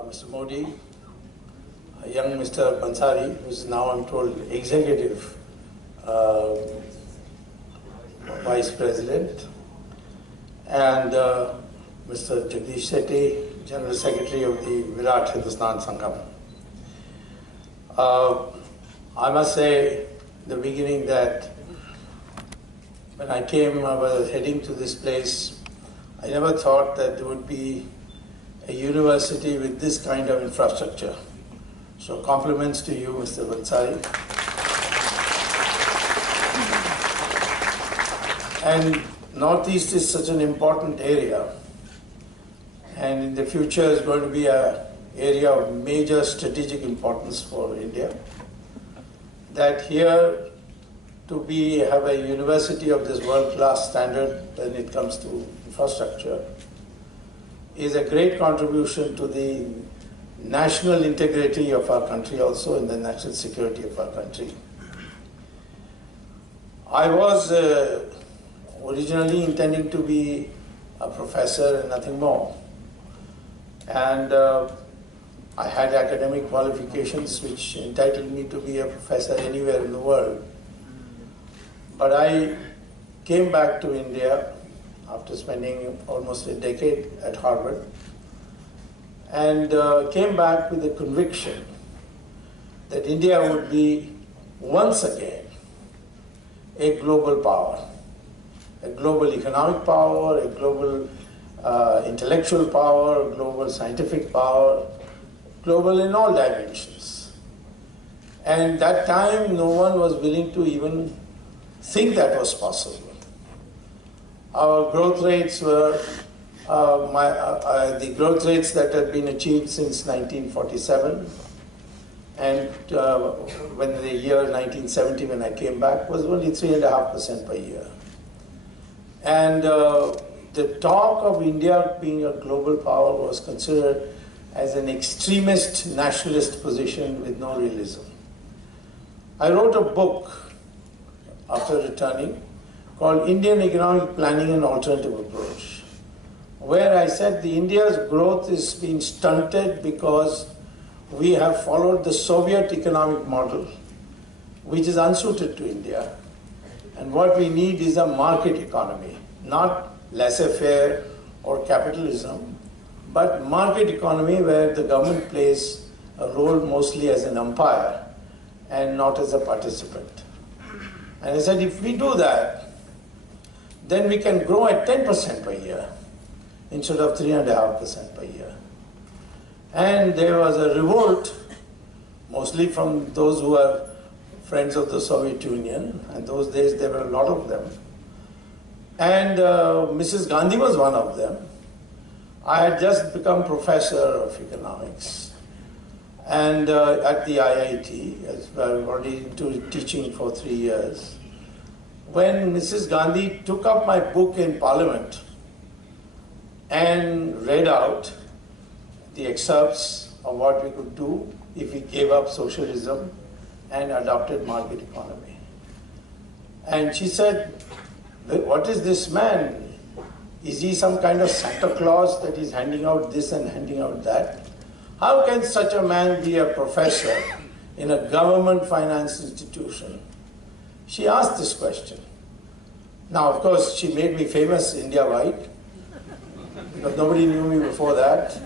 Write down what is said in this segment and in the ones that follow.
Mr. Modi, young Mr. Bansari, who is now, I'm told, executive vice president, and Mr. Jagdish Shetty, General Secretary of the Virat Hindustan Sangam. I must say in the beginning that when I was heading to this place, I never thought that there would be a university with this kind of infrastructure. So compliments to you, Mr. Bansari. And Northeast is such an important area, and in the future is going to be an area of major strategic importance for India. That here to have a university of this world-class standard when it comes to infrastructure is a great contribution to the national integrity of our country, also in the national security of our country. I was originally intending to be a professor and nothing more. And I had academic qualifications which entitled me to be a professor anywhere in the world. But I came back to India after spending almost a decade at Harvard, and came back with the conviction that India would be once again a global power, a global economic power, a global intellectual power, global scientific power, global in all dimensions. And that time no one was willing to even think that was possible. Our growth rates were the growth rates that had been achieved since 1947, and when the year 1970, when I came back, was only 3.5% per year. And the talk of India being a global power was considered as an extremist nationalist position with no realism. I wrote a book after returning called Indian Economic Planning and Alternative Approach, where I said the India's growth is being stunted because we have followed the Soviet economic model, which is unsuited to India. And what we need is a market economy, not laissez-faire or capitalism, but market economy where the government plays a role mostly as an umpire and not as a participant. And I said, if we do that, then we can grow at 10% per year instead of 3.5% per year. And there was a revolt, mostly from those who are friends of the Soviet Union, and those days there were a lot of them. And Mrs. Gandhi was one of them. I had just become professor of economics, and at the IIT, as well, already into teaching for 3 years. When Mrs. Gandhi took up my book in Parliament and read out the excerpts of what we could do if we gave up socialism and adopted market economy. And she said, what is this man? Is he some kind of Santa Claus that is handing out this and handing out that? How can such a man be a professor in a government financed institution? She asked this question. Now, of course, she made me famous India-wide, because nobody knew me before that.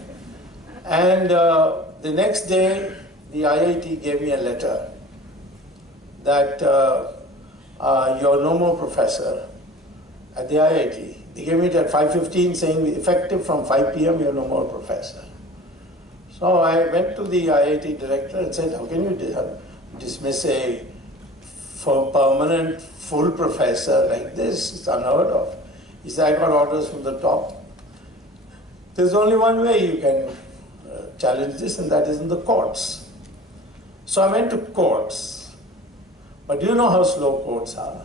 And the next day, the IIT gave me a letter that you're no more professor at the IIT. They gave me it at 5:15 saying, effective from 5 p.m., you're no more professor. So I went to the IIT director and said, how can you dismiss a permanent full professor like this? It's unheard of. He said, I got orders from the top. There's only one way you can challenge this, and that is in the courts. So I went to courts. But do you know how slow courts are?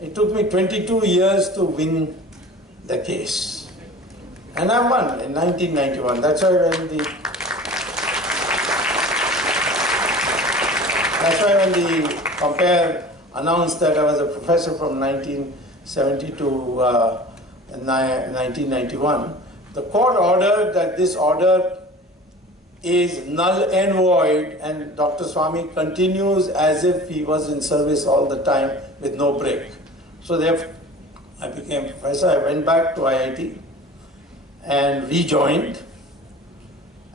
It took me 22 years to win the case. And I won in 1991. That's why when the Compare announced that I was a professor from 1970 to 1991, the court ordered that this order is null and void, and Dr. Swamy continues as if he was in service all the time with no break. So therefore, I became professor. I went back to IIT and rejoined,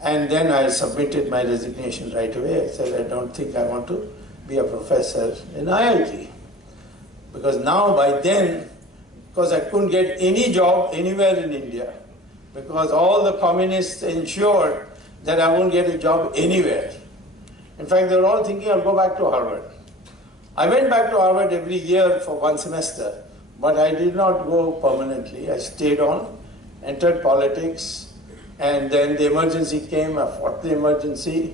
and then I submitted my resignation right away. I said, I don't think I want to be a professor in IIT. Because now, by then, because I couldn't get any job anywhere in India, because all the communists ensured that I won't get a job anywhere. In fact, they were all thinking I'll go back to Harvard. I went back to Harvard every year for one semester, but I did not go permanently. I stayed on, entered politics, and then the emergency came. I fought the emergency.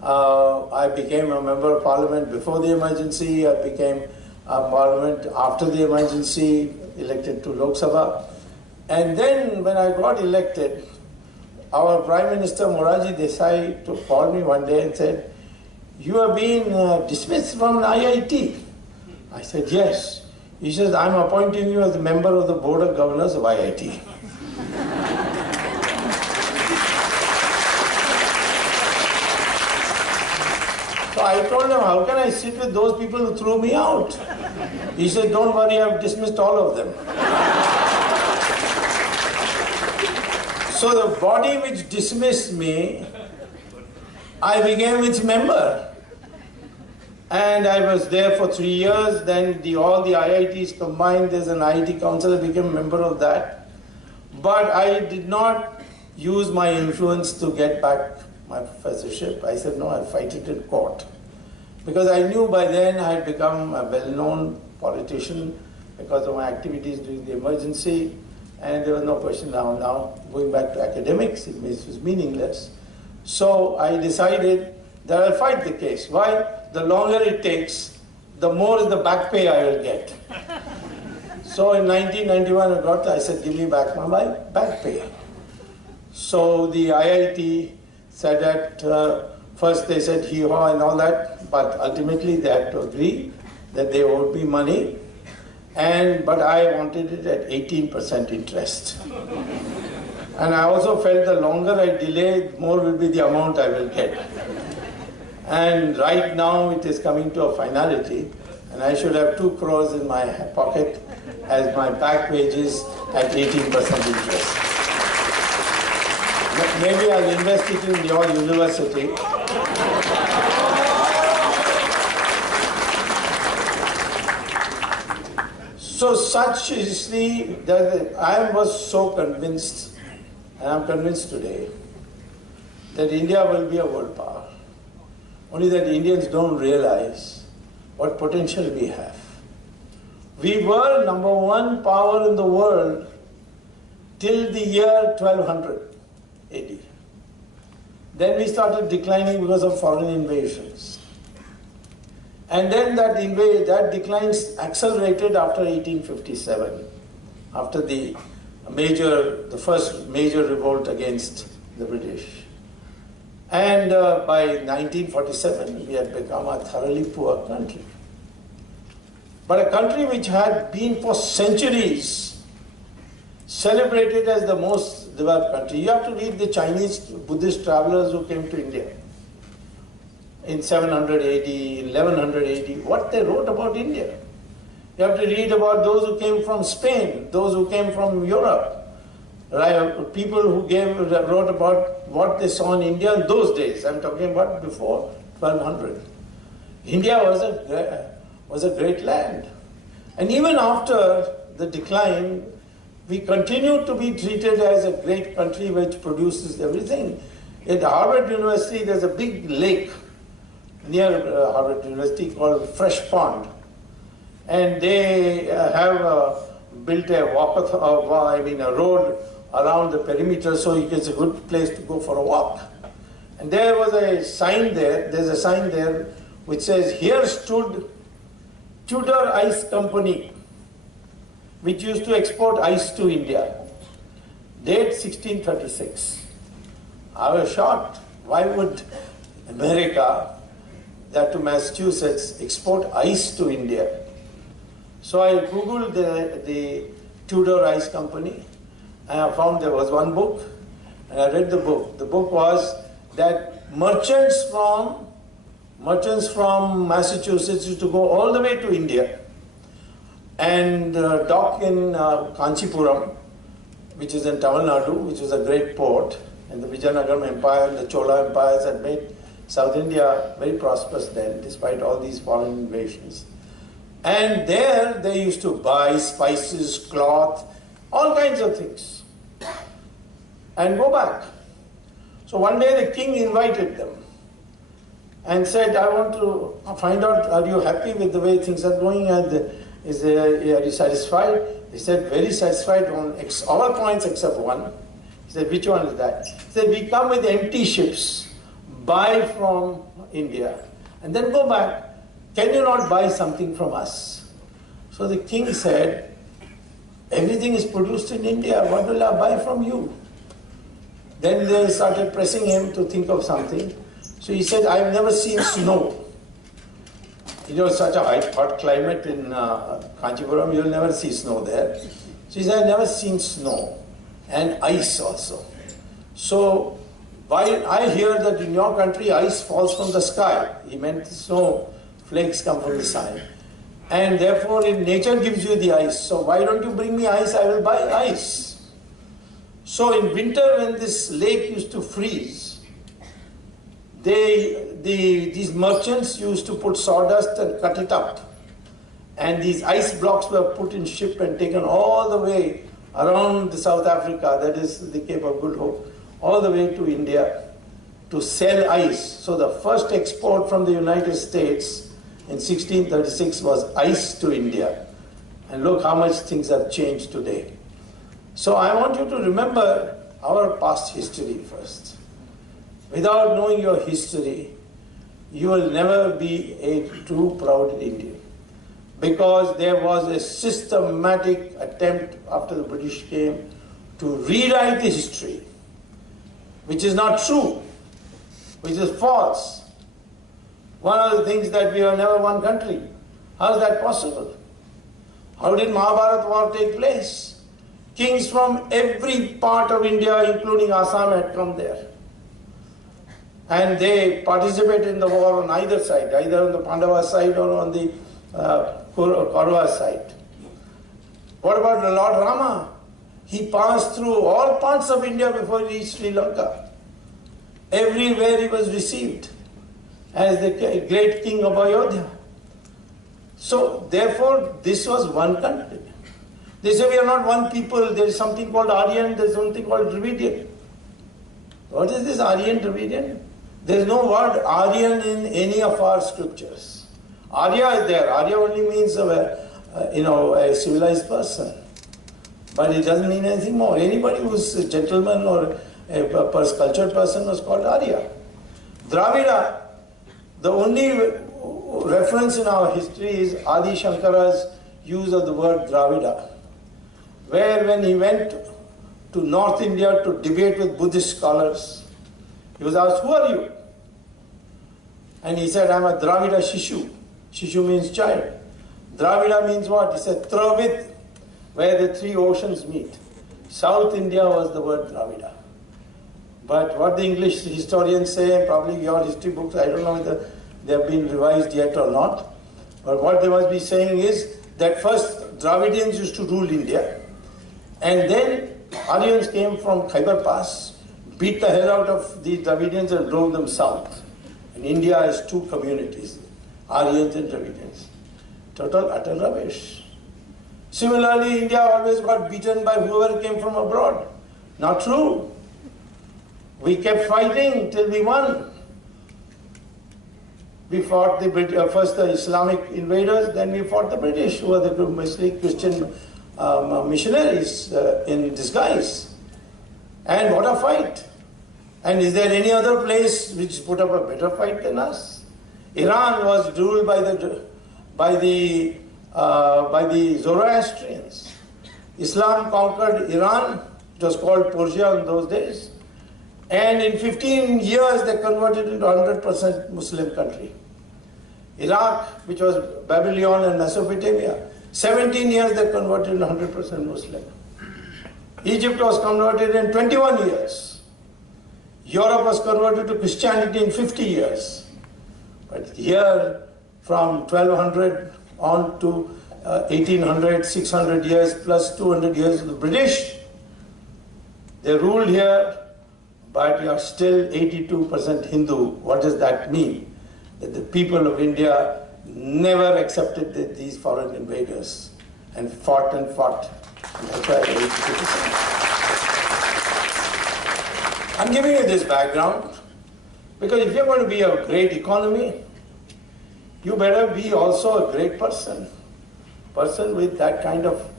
I became a member of parliament before the emergency. I became a parliament after the emergency, elected to Lok Sabha. And then when I got elected, our Prime Minister Morarji Desai called me one day and said, "You have been dismissed from IIT." I said, "Yes." He says, "I'm appointing you as a member of the Board of Governors of IIT." So I told him, how can I sit with those people who threw me out? He said, "Don't worry, I've dismissed all of them." So the body which dismissed me, I became its member. And I was there for 3 years. Then all the IITs combined, there's an IIT council, I became a member of that. But I did not use my influence to get back my professorship. I said, no, I'll fight it in court. Because I knew by then I had become a well-known politician because of my activities during the emergency. And there was no question now going back to academics, it was meaningless. So I decided that I'll fight the case. Why? The longer it takes, the more is the back pay I will get. So in 1991 I said, give me back my back pay. So the IIT said that, first they said hee-haw and all that, but ultimately they had to agree that they owed me money. But I wanted it at 18% interest. And I also felt the longer I delay, more will be the amount I will get. And right now it is coming to a finality, and I should have 2 crores in my pocket as my back wages at 18% interest. Maybe I'll invest it in your university. So such is I was so convinced, and I'm convinced today, that India will be a world power. Only that Indians don't realize what potential we have. We were #1 power in the world till the year 1200 AD. Then we started declining because of foreign invasions. And then that decline accelerated after 1857, after the first major revolt against the British. And by 1947, we had become a thoroughly poor country. But a country which had been for centuries celebrated as the most developed country. You have to read the Chinese Buddhist travelers who came to India in 700 AD, 1100 AD, what they wrote about India. You have to read about those who came from Spain, those who came from Europe, right? People who wrote about what they saw in India in those days. I'm talking about before 1200. India was a great land. And even after the decline, we continue to be treated as a great country which produces everything. At Harvard University, there's a big lake near Harvard University called Fresh Pond. And they have built a road around the perimeter, so it's a good place to go for a walk. And there was a sign there's a sign there which says, "Here stood Tudor Ice Company, which used to export ice to India. Date 1636. I was shocked. Why would America, that to Massachusetts, export ice to India? So I Googled the Tudor Ice Company, and I found there was one book, and I read the book. The book was that merchants from Massachusetts used to go all the way to India and dock in Kanchipuram, which is in Tamil Nadu, which is a great port, and the Vijayanagara Empire and the Chola empires had made South India very prosperous then, despite all these foreign invasions. And there they used to buy spices, cloth, all kinds of things, and go back. So one day the king invited them and said, I want to find out, are you happy with the way things are going, and are you satisfied? He said, very satisfied on all points except one. He said, which one is that? He said, we come with empty ships, buy from India, and then go back. Can you not buy something from us? So the king said, everything is produced in India, what will I buy from you? Then they started pressing him to think of something. So he said, I've never seen snow. You know, such a hot climate in Kanchipuram, you'll never see snow there. So he said, I've never seen snow, and ice also. So while I hear that in your country ice falls from the sky, he meant snow flakes come from the sky, and therefore if nature gives you the ice, so why don't you bring me ice, I will buy ice. So in winter when this lake used to freeze, these merchants used to put sawdust and cut it up, and these ice blocks were put in ship and taken all the way around South Africa, that is the Cape of Good Hope, all the way to India to sell ice. So the first export from the United States in 1636 was ice to India. And look how much things have changed today. So I want you to remember our past history first. Without knowing your history, you will never be a true proud Indian. Because there was a systematic attempt after the British came to rewrite the history, which is not true, which is false. One of the things that we are never one country. How is that possible? How did Mahabharata war take place? Kings from every part of India, including Assam, had come there. And they participated in the war on either side, either on the Pandava side or on the Kaurava side. What about Lord Rama? He passed through all parts of India before he reached Sri Lanka. Everywhere he was received as the great king of Ayodhya. So therefore this was one country. They say we are not one people, there is something called Aryan, there is something called Dravidian. What is this Aryan, Dravidian? There is no word Aryan in any of our scriptures. Arya is there. Arya only means a civilized person. But it doesn't mean anything more. Anybody who is a gentleman or a cultured person was called Arya. Dravida, the only reference in our history is Adi Shankara's use of the word Dravida, where when he went to North India to debate with Buddhist scholars, he was asked, who are you? And he said, I'm a Dravida Shishu. Shishu means child. Dravida means what? He said, Travid, where the three oceans meet. South India was the word Dravida. But what the English historians say, and probably your history books, I don't know whether they have been revised yet or not, but what they must be saying is that first Dravidians used to rule India, and then Aryans came from Khyber Pass, beat the hell out of the Dravidians and drove them south. And India has two communities, Aryans and Dravidians. Total utter rubbish. Similarly, India always got beaten by whoever came from abroad. Not true. We kept fighting till we won. We fought first the Islamic invaders, then we fought the British, who were the mostly Christian missionaries in disguise. And what a fight. And is there any other place which put up a better fight than us? Iran was ruled by the Zoroastrians. Islam conquered Iran. It was called Persia in those days. And in 15 years, they converted into 100% Muslim country. Iraq, which was Babylon and Mesopotamia, 17 years they converted into 100% Muslim. Egypt was converted in 21 years. Europe was converted to Christianity in 50 years. But here, from 1200 on to 1800, 600 years plus 200 years of the British, they ruled here, but you are still 82% Hindu. What does that mean? That the people of India never accepted these foreign invaders and fought and fought. And that's why they're 82%. I'm giving you this background because if you're going to be a great economy, you better be also a great person. Person with that kind of,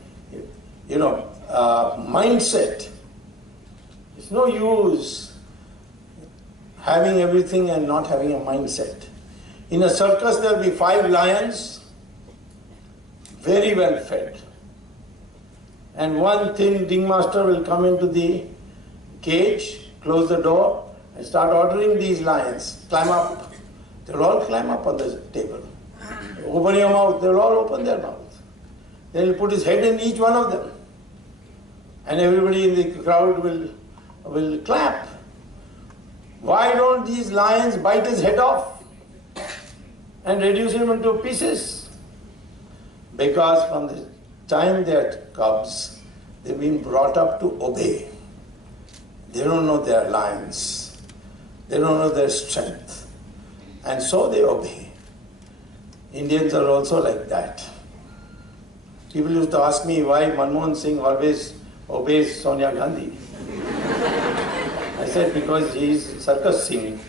mindset. It's no use having everything and not having a mindset. In a circus, there will be 5 lions, very well fed. And one thin ringmaster will come into the cage, close the door, and start ordering these lions, climb up. They'll all climb up on the table. Open your mouth, they'll all open their mouth. Then he'll put his head in each one of them. And everybody in the crowd will clap. Why don't these lions bite his head off and reduce him into pieces? Because from the time they're cubs, they've been brought up to obey. They don't know they're lions. They don't know their strength. And so they obey. Indians are also like that. People used to ask me why Manmohan Singh always obeys Sonia Gandhi. I said, because he's Circus Singh.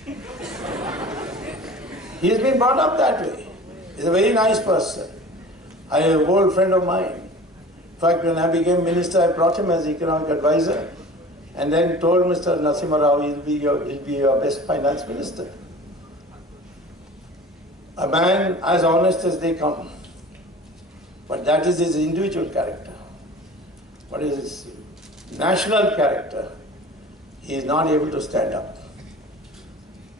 He's been brought up that way. He's a very nice person. An old friend of mine. In fact, when I became minister, I brought him as economic advisor and then told Mr. Narasimha Rao he'll be your best finance minister. A man as honest as they come. But that is his individual character. What is his national character? He is not able to stand up.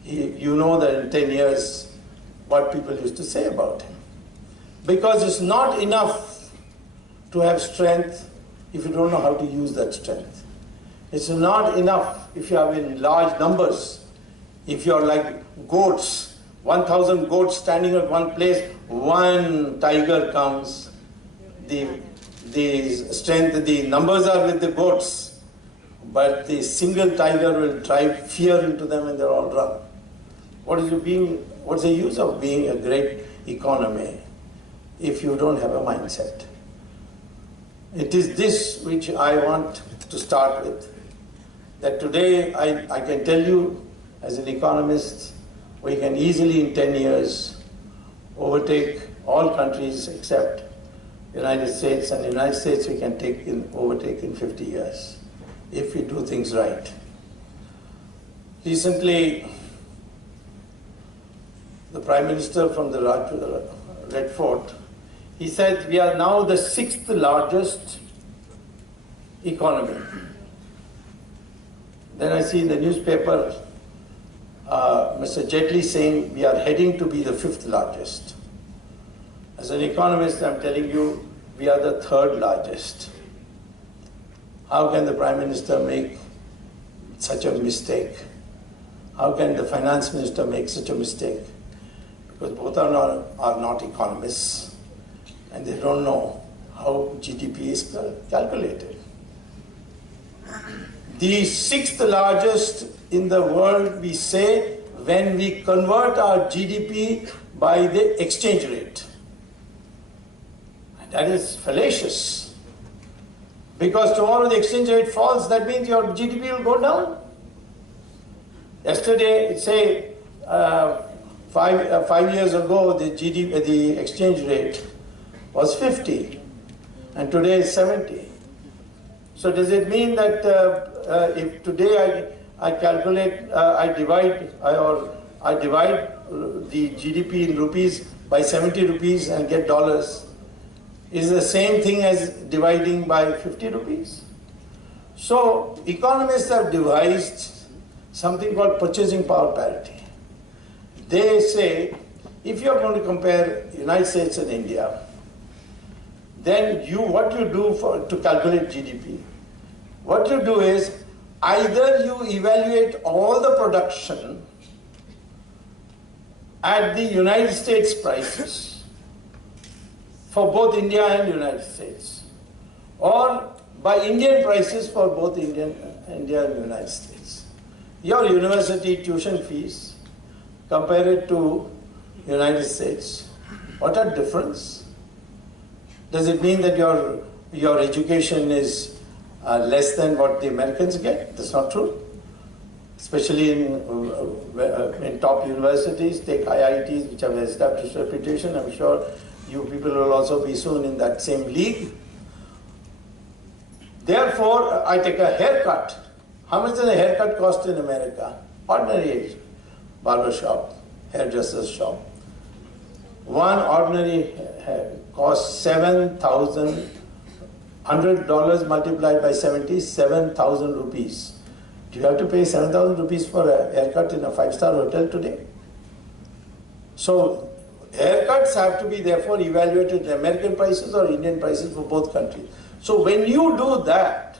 You know that in 10 years, what people used to say about him. Because it's not enough to have strength if you don't know how to use that strength. It's not enough if you have in large numbers. If you're like goats, 1,000 goats standing at one place, one tiger comes. The strength, the numbers are with the goats, but the single tiger will drive fear into them and they'll all run. What's the use of being a great economy if you don't have a mindset? It is this which I want to start with. That today I can tell you as an economist, we can easily in 10 years overtake all countries except United States, and the United States we can overtake in 50 years if we do things right. Recently, the Prime Minister from the Red Fort, he said we are now the 6th largest economy. Then I see in the newspaper Mr. Jaitley saying we are heading to be the 5th largest. As an economist, I'm telling you, we are the 3rd largest. How can the Prime Minister make such a mistake? How can the Finance Minister make such a mistake? Because both are not economists and they don't know how GDP is calculated. The 6th largest in the world, we say, when we convert our GDP by the exchange rate. That is fallacious. Because tomorrow the exchange rate falls, that means your GDP will go down. Yesterday, say 5 years ago, the exchange rate was 50, and today is 70. So does it mean that if today I calculate, I divide the GDP in rupees by 70 rupees and get dollars, is the same thing as dividing by 50 rupees? So economists have devised something called purchasing power parity. They say, if you're going to compare United States and India, then what you do to calculate GDP, what you do is either you evaluate all the production at the United States prices for both India and United States, or by Indian prices for both India and United States. Your university tuition fees, compare it to United States, what a difference. Does it mean that your education is less than what the Americans get? That's not true. Especially in top universities, take IITs, which have established reputation. I'm sure you people will also be soon in that same league. Therefore, I take a haircut. How much does a haircut cost in America? Ordinary barber shop, hairdresser's shop. One ordinary hair costs $7,000, $100 multiplied by 70, 7,000 rupees. Do you have to pay 7,000 rupees for a haircut in a five-star hotel today? So haircuts have to be therefore evaluated at American prices or Indian prices for both countries. So when you do that,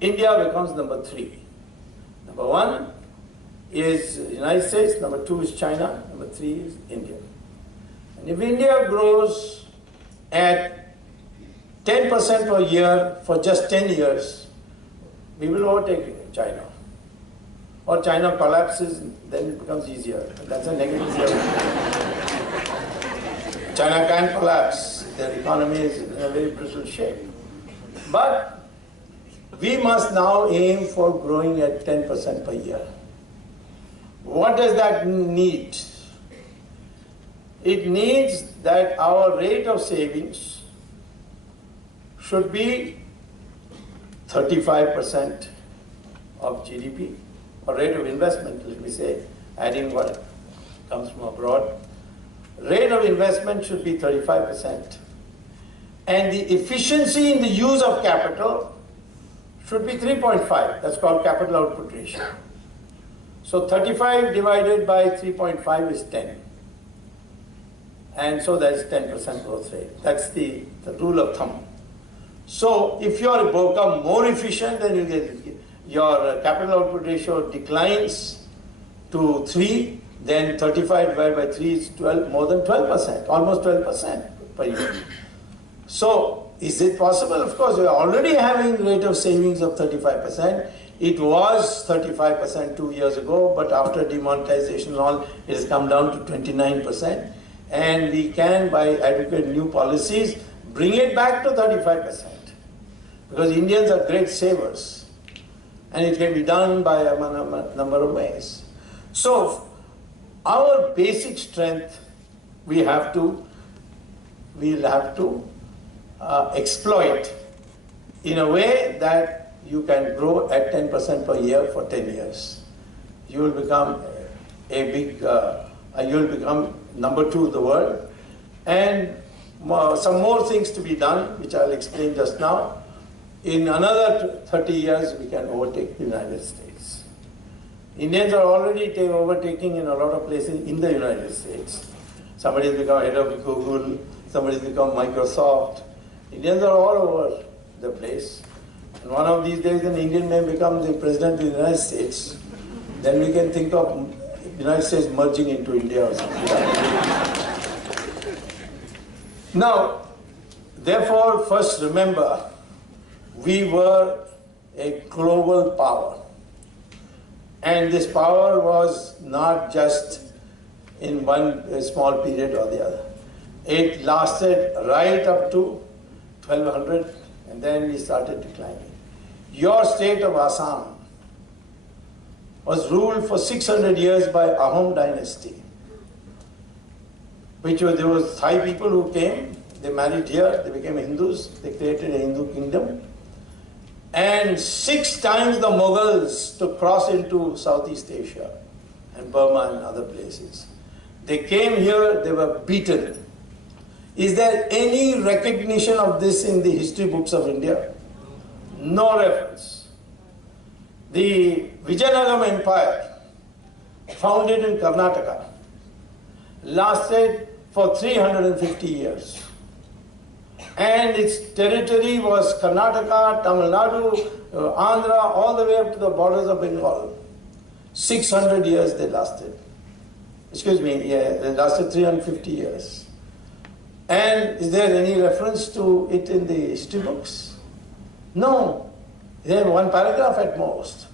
India becomes number 3. Number 1 is United States, number 2 is China, number 3 is India. And if India grows at 10% per year for just 10 years, we will overtake China. Or China collapses, then it becomes easier. That's a negative zero. China can collapse. Their economy is in a very brittle shape. But we must now aim for growing at 10% per year. What does that need? It needs that our rate of savings should be 35% of GDP, or rate of investment, let me say, adding what comes from abroad. Rate of investment should be 35%. And the efficiency in the use of capital should be 3.5. That's called capital output ratio. So 35 divided by 3.5 is 10. And so that is 10% growth rate. That's the rule of thumb. So if you become more efficient, then you get your capital output ratio declines to 3, then 35 divided by 3 is 12, more than 12%, almost 12% per year. So is it possible? Of course, we are already having rate of savings of 35%. It was 35% 2 years ago, but after demonetization and all, it has come down to 29%. And we can, by adequate new policies, bring it back to 35%. Because Indians are great savers. And it can be done by a number of ways. So, our basic strength, we'll have to exploit in a way that you can grow at 10% per year for 10 years. You will become you will become number 2 in the world. And some more things to be done, which I'll explain just now. In another 30 years, we can overtake the United States. Indians are already overtaking in a lot of places in the United States. Somebody has become head of Google, somebody has become Microsoft. Indians are all over the place. And one of these days, an Indian may become the president of the United States. Then we can think of the United States merging into India or something like that. Now, therefore, first remember, we were a global power. And this power was not just in one small period or the other. It lasted right up to 1200, and then we started declining. Your state of Assam was ruled for 600 years by Ahom dynasty, there was Thai people who came, they married here, they became Hindus, they created a Hindu kingdom. And 6 times the Mughals to cross into Southeast Asia and Burma and other places. They came here, they were beaten. Is there any recognition of this in the history books of India? No reference. The Vijayanagara Empire, founded in Karnataka, lasted for 350 years. And its territory was Karnataka, Tamil Nadu, Andhra, all the way up to the borders of Bengal. 600 years they lasted. Excuse me, yeah, they lasted 350 years. And is there any reference to it in the history books? No. There's one paragraph at most.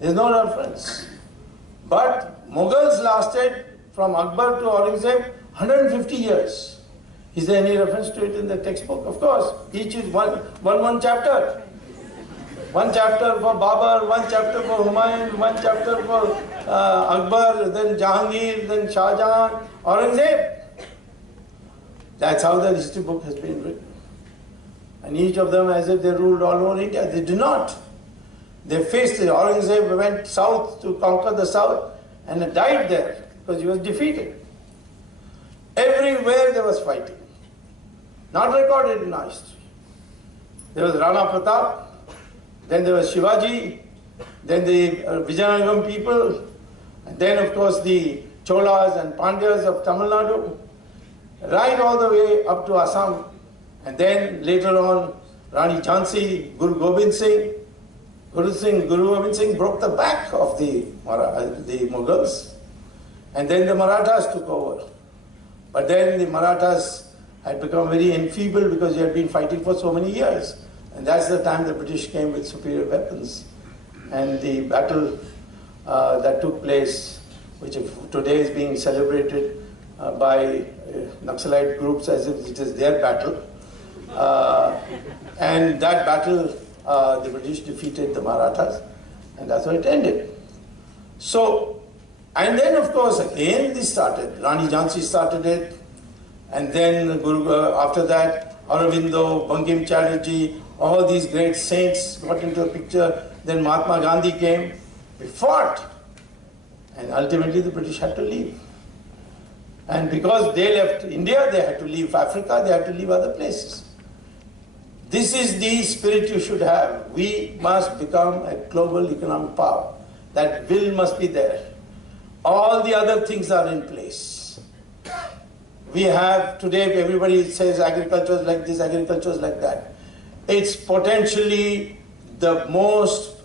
There's no reference. But Mughals lasted from Akbar to Aurangzeb 150 years. Is there any reference to it in the textbook? Of course. Each is one chapter. One chapter for Babur, one chapter for Humayun, one chapter for Akbar, then Jahangir, then Shah Jahan, Aurangzeb. That's how the history book has been written. And each of them as if they ruled all over India. They did not. They faced it. Aurangzeb went south to conquer the south and died there because he was defeated. Everywhere there was fighting. Not recorded in our history. There was Rana Pratap, then there was Shivaji, then the Vijayanagam people, and then of course the Cholas and Pandyas of Tamil Nadu, right all the way up to Assam, and then later on Rani Jhansi, Guru Gobind Singh. Guru Gobind Singh broke the back of the Mughals, and then the Marathas took over. But then the Marathas had become very enfeebled because they had been fighting for so many years. And that's the time the British came with superior weapons. And the battle that took place, which today is being celebrated by Naxalite groups as if it is their battle. And that battle, the British defeated the Marathas, and that's how it ended. So, and then of course again this started. Rani Jhansi started it, and then after that Aurobindo, Bankim Chatterjee, all these great saints got into the picture. Then Mahatma Gandhi came. We fought, and ultimately the British had to leave. And because they left India, they had to leave Africa, they had to leave other places. This is the spirit you should have. We must become a global economic power. That will must be there. All the other things are in place. We have today, everybody says agriculture is like this, agriculture is like that. It's potentially the most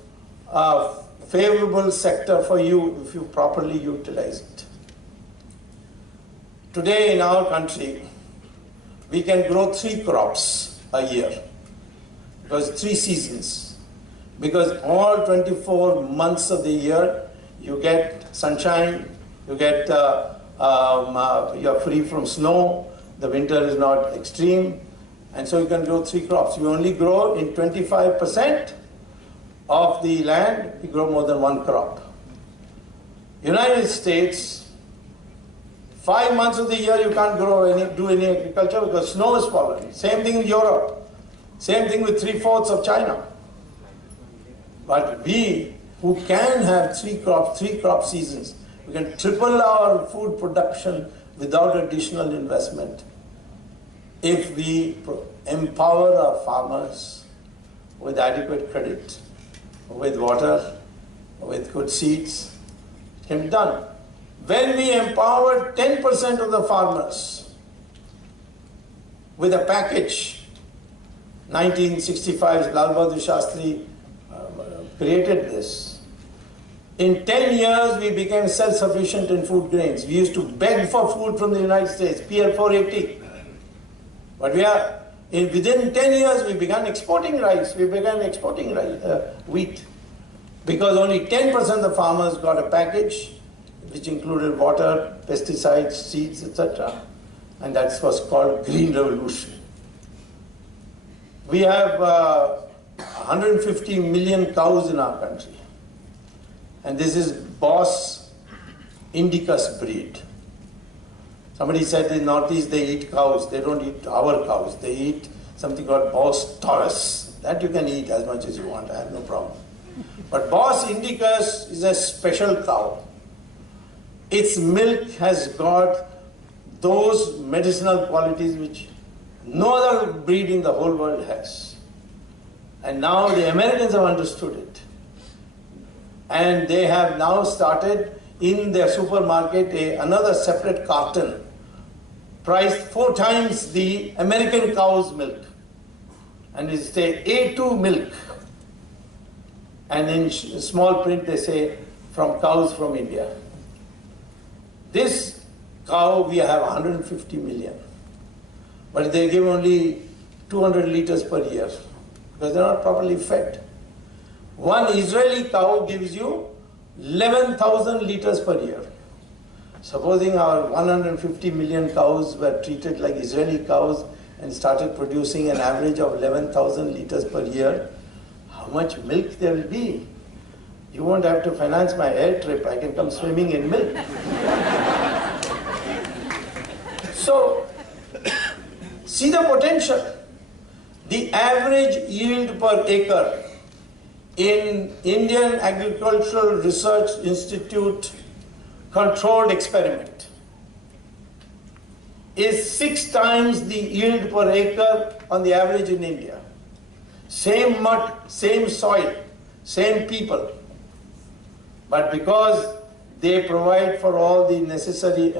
favorable sector for you if you properly utilize it. Today in our country, we can grow 3 crops a year. Because 3 seasons. Because all 24 months of the year, you get sunshine, you get, you're free from snow, the winter is not extreme, and so you can grow 3 crops. You only grow in 25% of the land, you grow more than 1 crop. United States, 5 months of the year you can't do any agriculture because snow is falling. Same thing in Europe. Same thing with 3/4 of China. But we, who can have 3 crop seasons, we can triple our food production without additional investment if we empower our farmers with adequate credit, with water, with good seeds. It can be done. When we empower 10% of the farmers with a package, 1965, Lal Bahadur Shastri created this. In 10 years, we became self-sufficient in food grains. We used to beg for food from the United States, PL 480. But within 10 years, we began exporting rice. We began exporting wheat. Because only 10% of the farmers got a package, which included water, pesticides, seeds, etc. And that was called Green Revolution. We have 150 million cows in our country. And this is Bos Indicus breed. Somebody said in Northeast they eat cows. They don't eat our cows. They eat something called Bos Taurus. That you can eat as much as you want. I have no problem. But Bos Indicus is a special cow. Its milk has got those medicinal qualities which no other breed in the whole world has. And now the Americans have understood it. And they have now started in their supermarket another separate carton priced 4 times the American cow's milk. And it say A2 milk. And in small print they say from cows from India. This cow we have 150 million. But they give only 200 liters per year because they're not properly fed. One Israeli cow gives you 11,000 liters per year. Supposing our 150 million cows were treated like Israeli cows and started producing an average of 11,000 liters per year, how much milk there will be? You won't have to finance my air trip. I can come swimming in milk. So, see the potential. The average yield per acre in Indian Agricultural Research Institute controlled experiment is 6 times the yield per acre on the average in India. Same mud, same soil, same people. But because they provide for all the necessary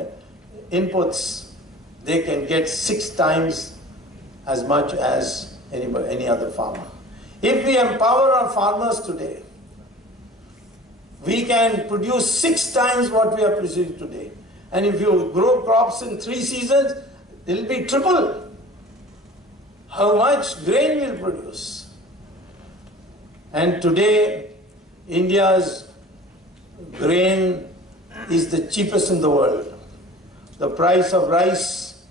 inputs, they can get 6 times as much as any other farmer. If we empower our farmers today, we can produce 6 times what we are producing today. And if you grow crops in 3 seasons, it will be triple how much grain we'll produce. And today, India's grain is the cheapest in the world. The price of rice,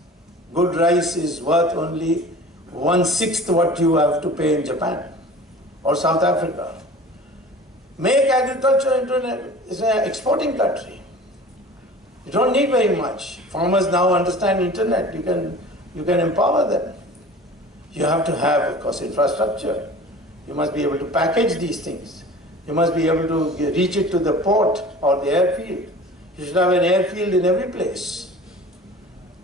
good rice, is worth only 1/6 what you have to pay in Japan or South Africa. Make agriculture into an exporting country. You don't need very much. Farmers now understand internet. You can empower them. You have to have, of course, infrastructure. You must be able to package these things. You must be able to reach it to the port or the airfield. You should have an airfield in every place.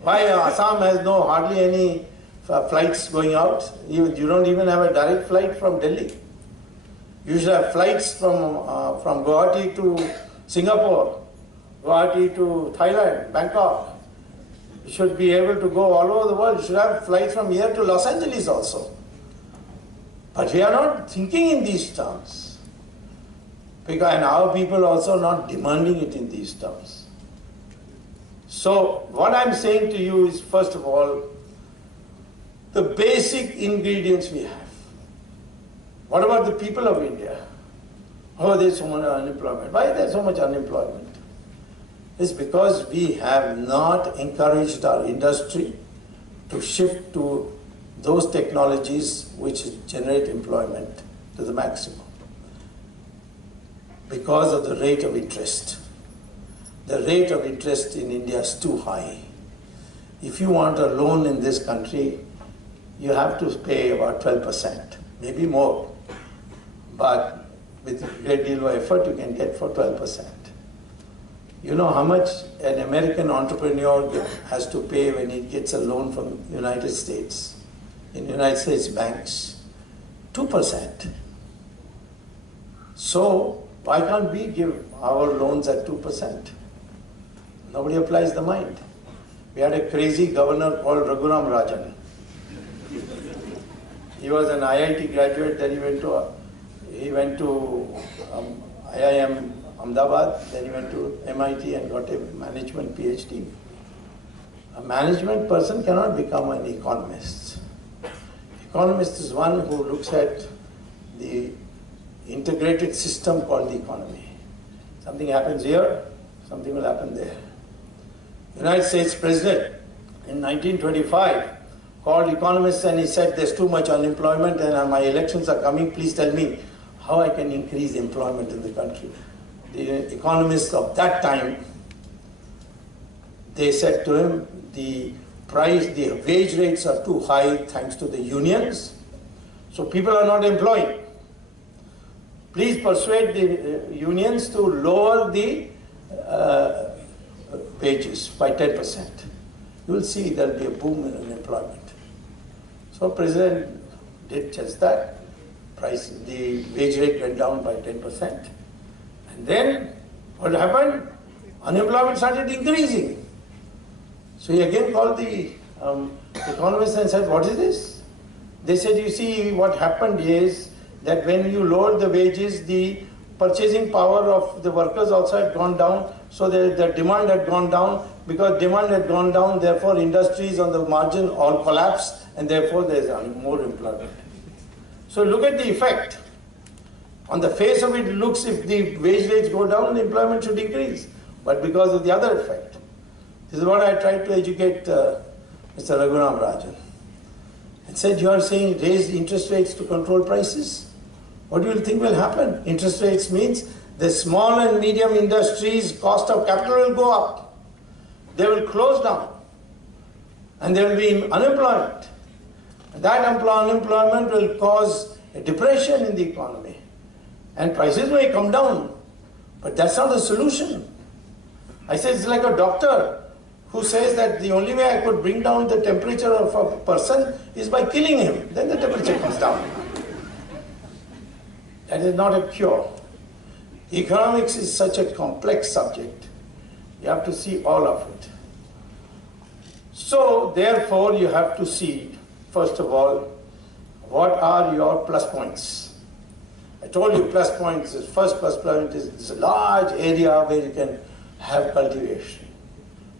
Why Assam has hardly any flights going out? You don't even have a direct flight from Delhi. You should have flights from Guwahati to Singapore, Guwahati to Thailand, Bangkok. You should be able to go all over the world. You should have flights from here to Los Angeles also. But we are not thinking in these terms. And our people also not demanding it in these terms. So what I'm saying to you is, first of all, the basic ingredients we have. What about the people of India? Oh, there's so much unemployment. Why is there so much unemployment? It's because we have not encouraged our industry to shift to those technologies which generate employment to the maximum. Because of the rate of interest. The rate of interest in India is too high. If you want a loan in this country, you have to pay about 12%, maybe more. But with a great deal of effort, you can get for 12%. You know how much an American entrepreneur has to pay when he gets a loan from the United States, in United States banks? 2%. So why can't we give our loans at 2%? Nobody applies the mind. We had a crazy governor called Raghuram Rajan. He was an IIT graduate, then he went to IIM Ahmedabad, then he went to MIT and got a management PhD. A management person cannot become an economist. Economist is one who looks at the integrated system called the economy. Something happens here, something will happen there. United States President in 1925 called economists and he said, there's too much unemployment and my elections are coming, please tell me how I can increase employment in the country. The economists of that time, they said to him, the wage rates are too high thanks to the unions, so people are not employing. Please persuade the unions to lower the wages by 10%. You will see there will be a boom in unemployment. So President did just that. The wage rate went down by 10%. And then what happened? Unemployment started increasing. So he again called the economists and said, what is this? They said, you see, what happened is that when you lowered the wages, the purchasing power of the workers also had gone down, so the demand had gone down. Because demand had gone down, therefore industries on the margin all collapsed, and therefore there is more employment. So look at the effect. On the face of it, it looks if the wage rates go down, the employment should increase. But because of the other effect. This is what I tried to educate Mr. Raghuram Rajan. And said, you are saying raise interest rates to control prices? What do you think will happen? Interest rates means the small and medium industries' cost of capital will go up. They will close down. And there will be unemployment. And that unemployment will cause a depression in the economy. And prices may come down. But that's not the solution. I said, it's like a doctor who says that the only way I could bring down the temperature of a person is by killing him. Then the temperature comes down. That is not a cure. Economics is such a complex subject. You have to see all of it. So, therefore, you have to see, first of all, what are your plus points. I told you plus points, the first plus point is this large area where you can have cultivation,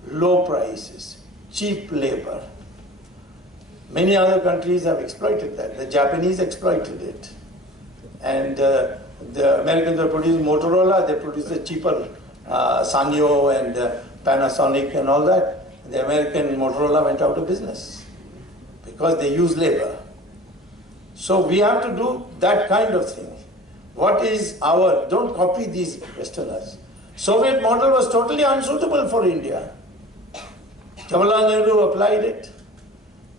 low prices, cheap labor. Many other countries have exploited that. The Japanese exploited it. And the Americans are producing Motorola, they produce the cheaper Sanyo and Panasonic and all that. The American Motorola went out of business because they use labor. So we have to do that kind of thing. What is our, don't copy these Westerners. Soviet model was totally unsuitable for India. Jawaharlal Nehru applied it,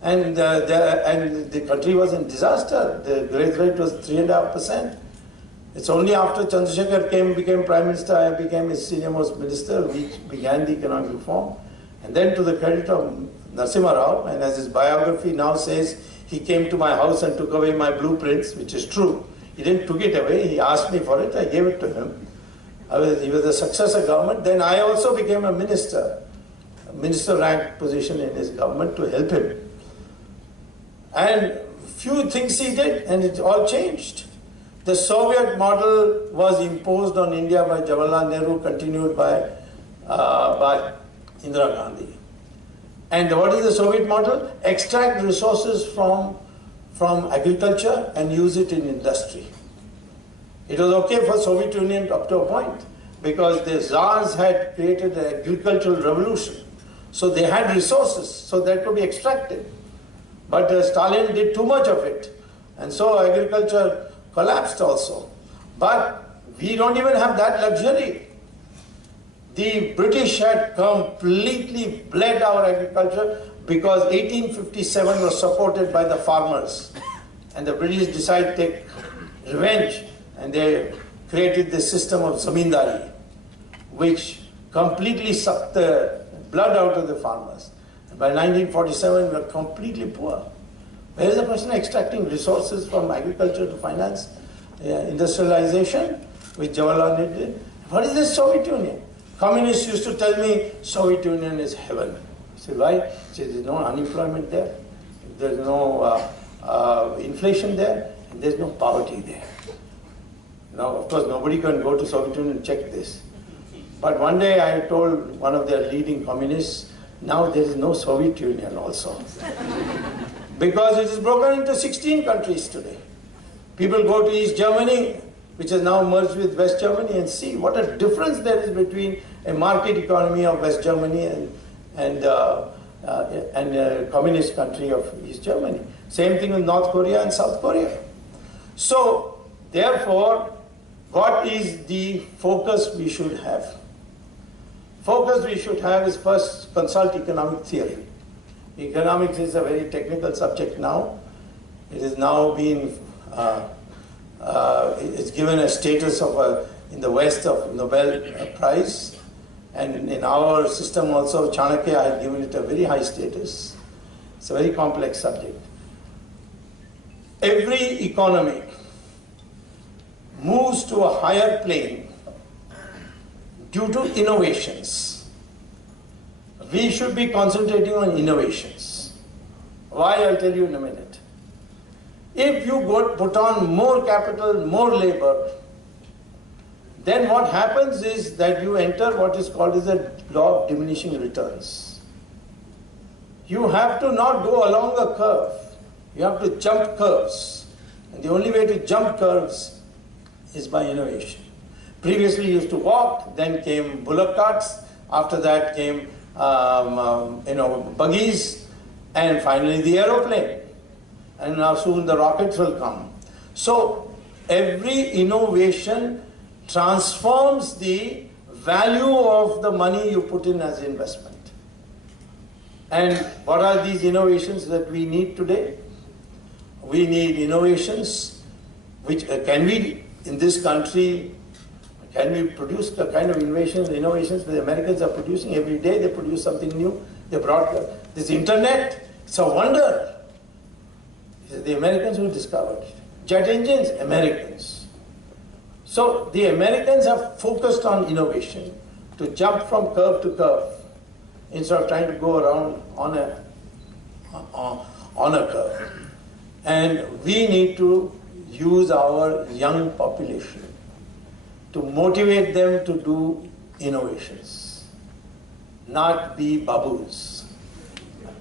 and the country was in disaster. The growth rate was 3.5%. It's only after Chandrasekhar became Prime Minister, I became his senior most minister, we began the economic reform. And then to the credit of Narasimha Rao, and as his biography now says, he came to my house and took away my blueprints, which is true. He didn't took it away, he asked me for it, I gave it to him. He was a successor government. Then I also became a minister rank position in his government to help him. And few things he did, and it all changed. The Soviet model was imposed on India by Jawaharlal Nehru, continued by Indira Gandhi. And what is the Soviet model? Extract resources from agriculture and use it in industry. It was okay for Soviet Union up to a point because the Tsars had created an agricultural revolution. So they had resources, so that could be extracted. But Stalin did too much of it. And so agriculture collapsed also. But we don't even have that luxury. The British had completely bled our agriculture because 1857 was supported by the farmers. And the British decided to take revenge, and they created this system of zamindari, which completely sucked the blood out of the farmers. And by 1947, we were completely poor. Where is the person extracting resources from agriculture to finance industrialization, which Jawaharlal Nehru did? What is this Soviet Union? Communists used to tell me Soviet Union is heaven. I said, why? I said, there's no unemployment there, there's no inflation there, and there's no poverty there. Now, of course, nobody can go to Soviet Union and check this. But one day I told one of their leading communists, now there is no Soviet Union also. Because it is broken into 16 countries today. People go to East Germany, which has now merged with West Germany, and see what a difference there is between a market economy of West Germany and a communist country of East Germany. Same thing with North Korea and South Korea. So, therefore, what is the focus we should have? Focus we should have is first consult economic theory. Economics is a very technical subject now. It is now being it's given a status of in the West of Nobel Prize, and in our system also Chanakya has given it a very high status. It's a very complex subject. Every economy moves to a higher plane due to innovations. we should be concentrating on innovations. Why, I'll tell you in a minute. If you put on more capital, more labor, then what happens is that you enter what is called as a law of diminishing returns. You have to not go along a curve. You have to jump curves. And the only way to jump curves is by innovation. Previously you used to walk, then came bullock carts, after that came buggies, and finally the aeroplane. And now soon the rockets will come. So every innovation transforms the value of the money you put in as investment. And what are these innovations that we need today? We need innovations which can we, in this country, can we produce the kind of innovations that the Americans are producing every day? They produce something new. They brought this internet. It's a wonder. The Americans who discovered it. Jet engines, Americans. So the Americans have focused on innovation to jump from curve to curve instead of trying to go around on a curve. And we need to use our young population to motivate them to do innovations, not be baboons.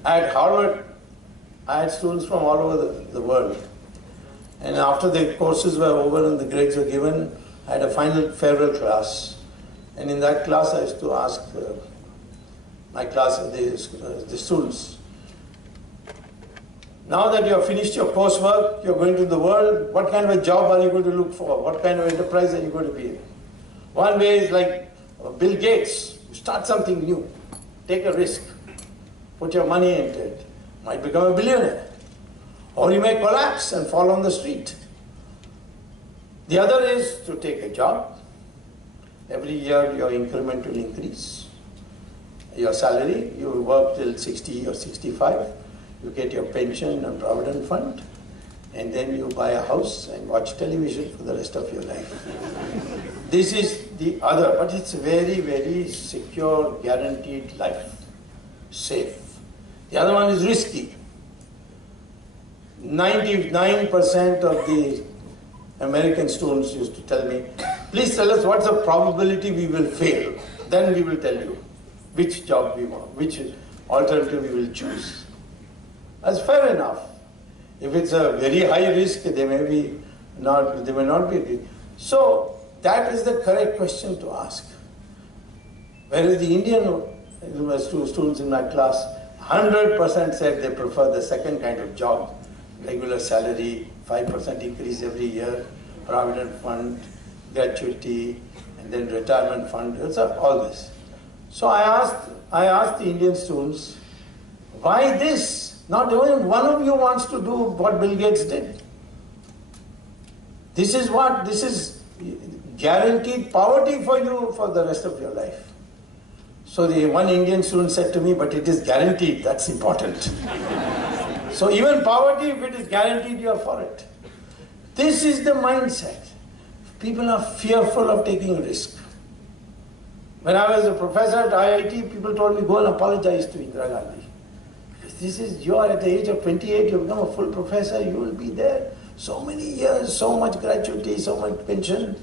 At Harvard, I had students from all over the world. And after the courses were over and the grades were given, I had a final farewell class. And in that class, I used to ask my class, the students, now that you have finished your coursework, you're going to the world, what kind of a job are you going to look for? What kind of enterprise are you going to be in? One way is like Bill Gates, start something new, take a risk, put your money into it, might become a billionaire. Or you may collapse and fall on the street. The other is to take a job. Every year your increment will increase. Your salary, you work till 60 or 65. You get your pension and provident fund, and then you buy a house and watch television for the rest of your life. This is the other, but it's very, very secure, guaranteed life, safe. The other one is risky. 99% of the American students used to tell me, please tell us what's the probability we will fail. Then we will tell you which job we want, which alternative we will choose. That's fair enough. If it's a very high risk, they may not be. So that is the correct question to ask. Whereas the Indian students in my class, 100% said they prefer the second kind of job, regular salary, 5% increase every year, provident fund, gratuity, and then retirement fund, all this. So I asked the Indian students, why this? Not even one of you wants to do what Bill Gates did. This is guaranteed poverty for you for the rest of your life. So the one Indian student said to me, but it is guaranteed, that's important. So even poverty, if it is guaranteed, you are for it. This is the mindset. People are fearful of taking risk. When I was a professor at IIT, people told me, go and apologize to Indira Gandhi. You are at the age of 28, you become a full professor, you will be there so many years, so much gratuity, so much pension.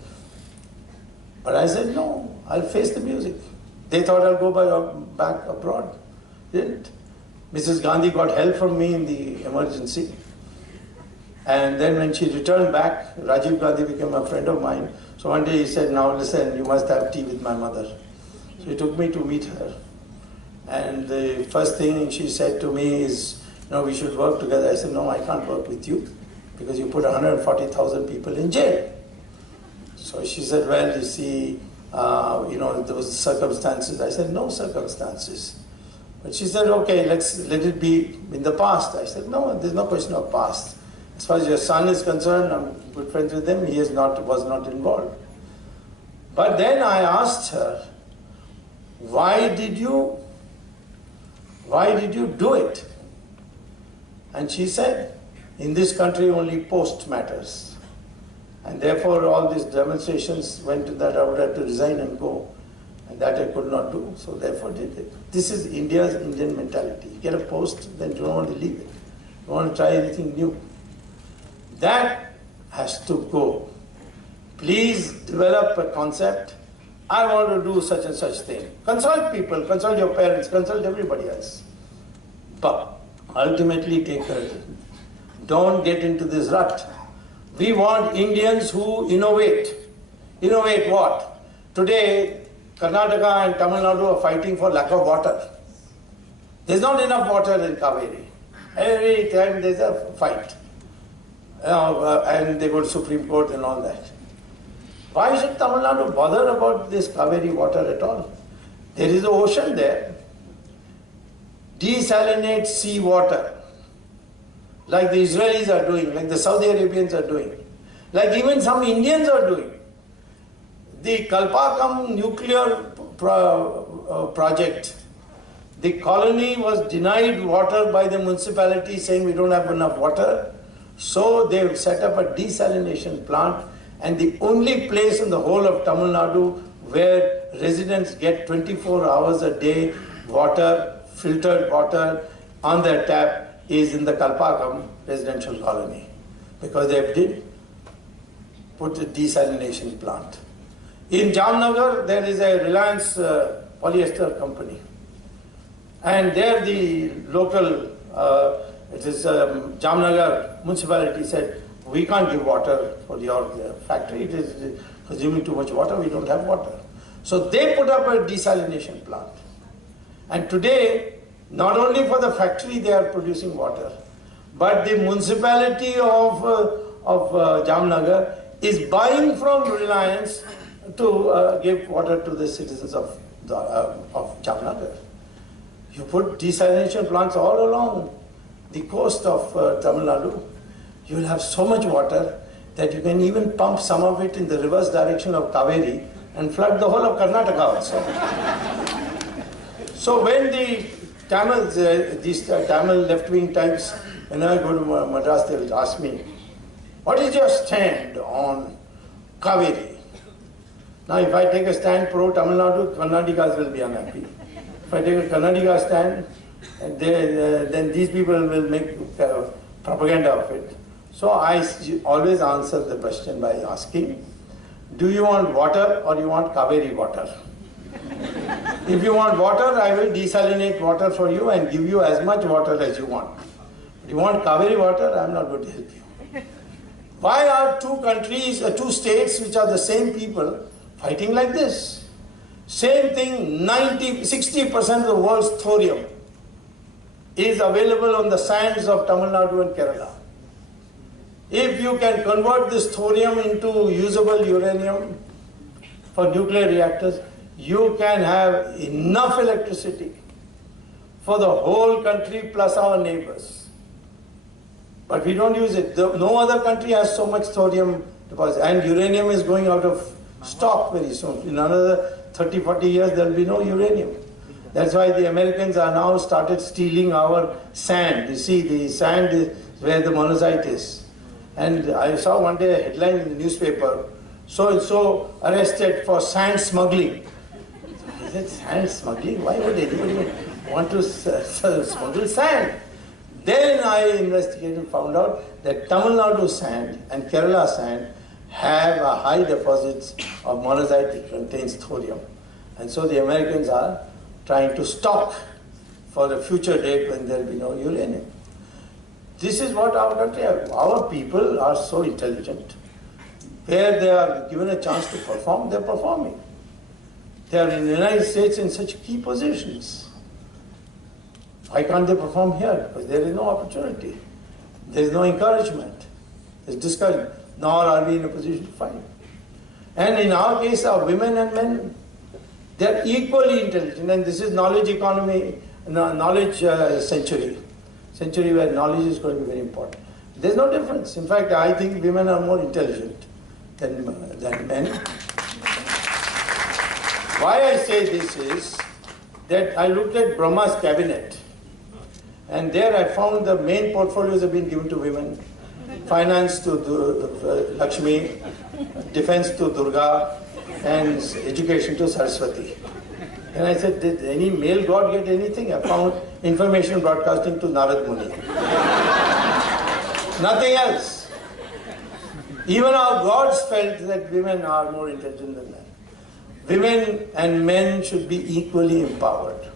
But I said, no, I'll face the music. They thought I'll go back abroad. Didn't. Mrs. Gandhi got help from me in the emergency. And then when she returned back, Rajiv Gandhi became a friend of mine. So one day he said, now listen, you must have tea with my mother. So he took me to meet her. And the first thing she said to me is, we should work together. I said, no, I can't work with you because you put 140,000 people in jail. So she said, well, you see, there was circumstances. I said, no circumstances. But she said, okay, let it be in the past. I said, no, there's no question of past. As far as your son is concerned, I'm good friends with him. He was not involved. But then I asked her, why did you do it? And she said, in this country only post matters. And therefore all these demonstrations went to that I would have to resign and go. And that I could not do, so therefore did it. This is Indian mentality. You get a post, then you don't want to leave it. You want to try anything new. That has to go. Please develop a concept. I want to do such and such thing. Consult people, consult your parents, consult everybody else. But ultimately don't get into this rut. We want Indians who innovate. Innovate what? Today, Karnataka and Tamil Nadu are fighting for lack of water. There's not enough water in Kaveri. Every time there's a fight. And they go to Supreme Court and all that. Why should Tamil Nadu bother about this Kaveri water at all? There is an ocean there. Desalinate sea water, like the Israelis are doing, like the Saudi Arabians are doing, like even some Indians are doing. The Kalpakam nuclear project, the colony was denied water by the municipality saying we don't have enough water. So they've set up a desalination plant, and the only place in the whole of Tamil Nadu where residents get 24 hours a day water, filtered water on their tap is in the Kalpakam residential colony, because they did put a desalination plant. In Jamnagar, there is a Reliance polyester company, and there the local, Jamnagar municipality said, we can't give water for your factory, it is consuming too much water, we don't have water. So they put up a desalination plant. And today, not only for the factory they are producing water, but the municipality of Jamnagar is buying from Reliance to give water to the citizens of Jamnagar. You put desalination plants all along the coast of Tamil Nadu, you will have so much water that you can even pump some of it in the reverse direction of Kaveri and flood the whole of Karnataka also. So when the Tamils, these Tamil left-wing types, when I go to Madras, they will ask me, what is your stand on Kaveri? Now if I take a stand pro-Tamil Nadu, Karnataka will be unhappy. If I take a Karnataka stand, then these people will make propaganda of it. So I always answer the question by asking, do you want water or you want Kaveri water? If you want water, I will desalinate water for you and give you as much water as you want. If you want Kaveri water, I am not going to help you. Why are two countries, two states which are the same people fighting like this? Same thing, 60% of the world's thorium is available on the sands of Tamil Nadu and Kerala. If you can convert this thorium into usable uranium for nuclear reactors, you can have enough electricity for the whole country plus our neighbors. But we don't use it. No other country has so much thorium deposit. And uranium is going out of stock very soon. In another 30, 40 years, there will be no uranium. That's why the Americans are now started stealing our sand. You see, the sand is where the monazite is. And I saw one day a headline in the newspaper, so-and-so arrested for sand smuggling. I said, sand smuggling? Why would anybody want to smuggle sand? Then I investigated and found out that Tamil Nadu sand and Kerala sand have a high deposits of monazite that contains thorium. And so the Americans are trying to stock for a future date when there will be no uranium. This is what our country has. Our people are so intelligent. Where they are given a chance to perform, they are performing. They are in the United States in such key positions. Why can't they perform here? Because there is no opportunity. There is no encouragement. There is discouragement. Nor are we in a position to fight. And in our case, our women and men, they are equally intelligent. And this is knowledge economy, knowledge century. Century where knowledge is going to be very important. There's no difference. In fact, I think women are more intelligent than men. Why I say this is that I looked at Brahma's cabinet, and there I found the main portfolios have been given to women. Finance to Lakshmi, defense to Durga, and education to Saraswati. And I said, did any male god get anything? I found information broadcasting to Narad Muni. Nothing else. Even our gods felt that women are more intelligent than men. Women and men should be equally empowered.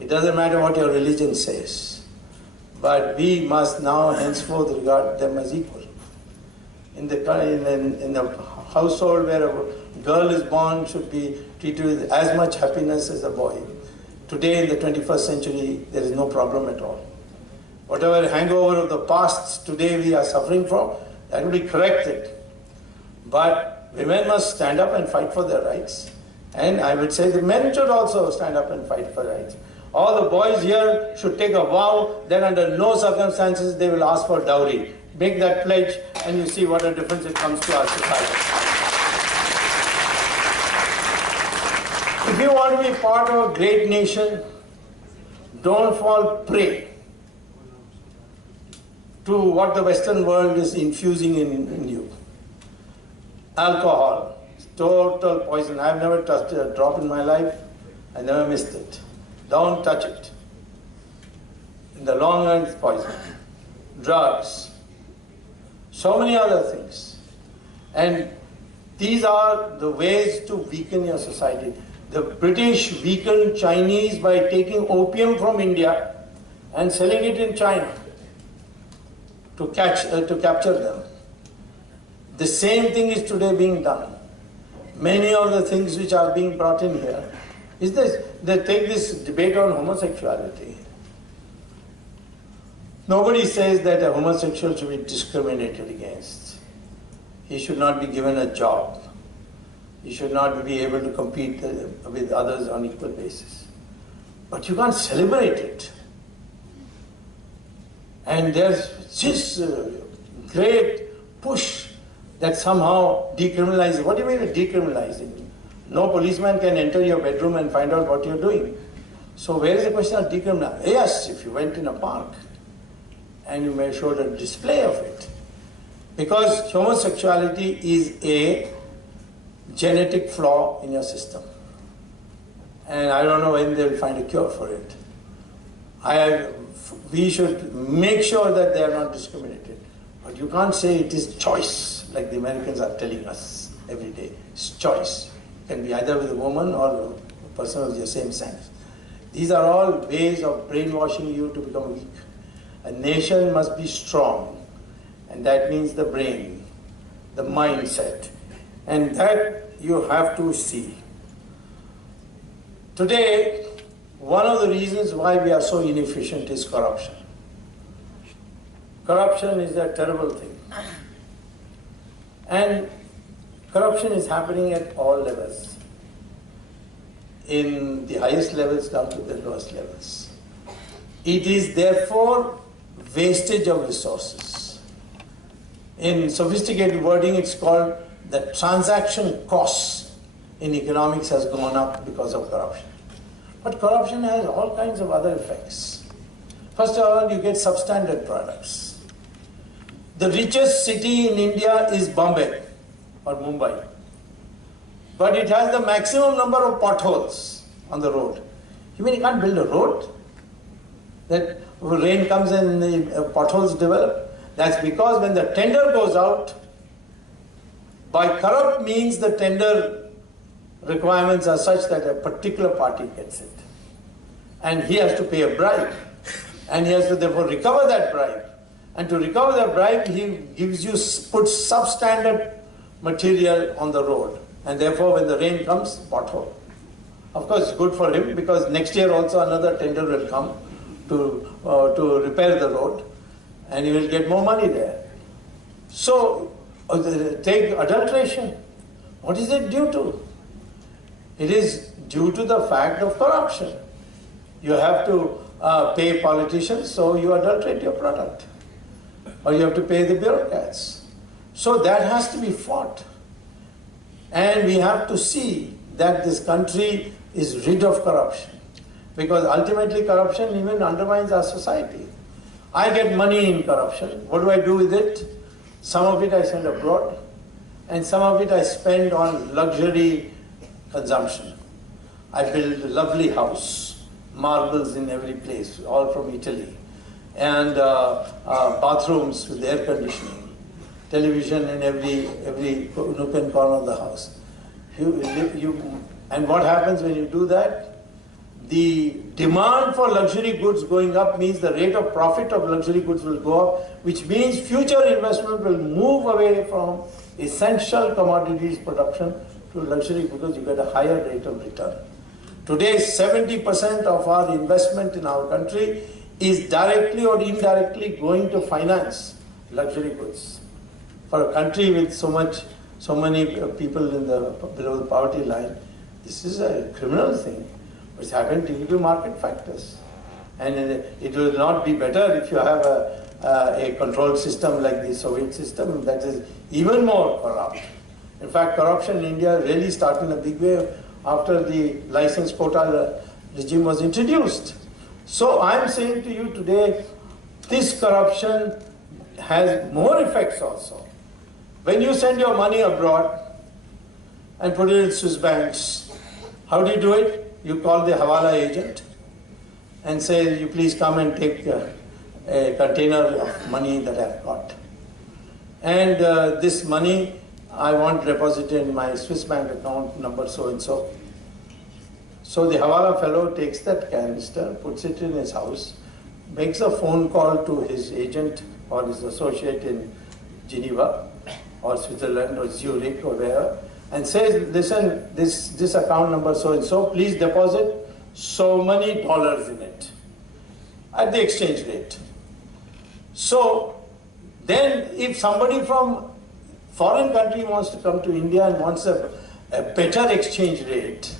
It doesn't matter what your religion says, but we must now henceforth regard them as equal. In the household where a girl is born should be treated with as much happiness as a boy. Today in the 21st century, there is no problem at all. Whatever hangover of the past today we are suffering from, that will be corrected. But women must stand up and fight for their rights. And I would say the men should also stand up and fight for rights. All the boys here should take a vow that under no circumstances they will ask for dowry. Make that pledge and you see what a difference it comes to our society. If you want to be part of a great nation, don't fall prey to what the Western world is infusing in you. Alcohol, total poison. I've never touched a drop in my life. I never missed it. Don't touch it. In the long run, it's poison. Drugs. So many other things. And these are the ways to weaken your society. The British weakened Chinese by taking opium from India and selling it in China to capture them. The same thing is today being done. Many of the things which are being brought in here is this. They take this debate on homosexuality. Nobody says that a homosexual should be discriminated against. He should not be given a job. He should not be able to compete with others on equal basis. But you can't celebrate it. And there's this great push that somehow decriminalizing. What do you mean by decriminalizing? No policeman can enter your bedroom and find out what you're doing. So where is the question of decriminalizing? Yes, if you went in a park and you may show a display of it. Because homosexuality is a genetic flaw in your system. And I don't know when they'll find a cure for it. We should make sure that they are not discriminated. But you can't say it is choice, like the Americans are telling us every day. It's choice. It can be either with a woman or a person of the same sex. These are all ways of brainwashing you to become weak. A nation must be strong, and that means the brain, the mindset, and that you have to see. Today, one of the reasons why we are so inefficient is corruption. Corruption is a terrible thing. And corruption is happening at all levels, in the highest levels down to the lowest levels. It is therefore wastage of resources. In sophisticated wording, it's called the transaction costs in economics has gone up because of corruption. But corruption has all kinds of other effects. First of all, you get substandard products. The richest city in India is Bombay or Mumbai. But it has the maximum number of potholes on the road. You mean you can't build a road? That rain comes and the potholes develop? That's because when the tender goes out, by corrupt means the tender requirements are such that a particular party gets it. And he has to pay a bribe. And he has to therefore recover that bribe. And to recover that bribe, he puts substandard material on the road. And therefore when the rain comes, pothole. Of course, it's good for him because next year also another tender will come to repair the road. And he will get more money there. So, take adulteration. What is it due to? It is due to the fact of corruption. You have to pay politicians, so you adulterate your product. Or you have to pay the bureaucrats. So that has to be fought. And we have to see that this country is rid of corruption. Because ultimately corruption even undermines our society. I get money in corruption. What do I do with it? Some of it I send abroad, and some of it I spend on luxury consumption. I built a lovely house, marbles in every place, all from Italy, and bathrooms with air conditioning, television in every nook and corner of the house. And what happens when you do that? The demand for luxury goods going up means the rate of profit of luxury goods will go up, which means future investment will move away from essential commodities production to luxury because you get a higher rate of return. Today, 70% of our investment in our country is directly or indirectly going to finance luxury goods. For a country with so many people below the poverty line, this is a criminal thing. It's happened due to market factors. And it will not be better if you have a controlled system like the Soviet system that is even more corrupt. In fact, corruption in India really started in a big way after the license quota regime was introduced. So I'm saying to you today, this corruption has more effects also. When you send your money abroad and put it in Swiss banks, how do you do it? You call the Hawala agent and say, you please come and take a container of money that I've got. And this money I want deposited in my Swiss bank account number so and so. So the Hawala fellow takes that canister, puts it in his house, makes a phone call to his agent or his associate in Geneva or Switzerland or Zurich or wherever, and says, listen, this account number so and so, please deposit so many dollars in it at the exchange rate. So then if somebody from foreign country wants to come to India and wants a better exchange rate,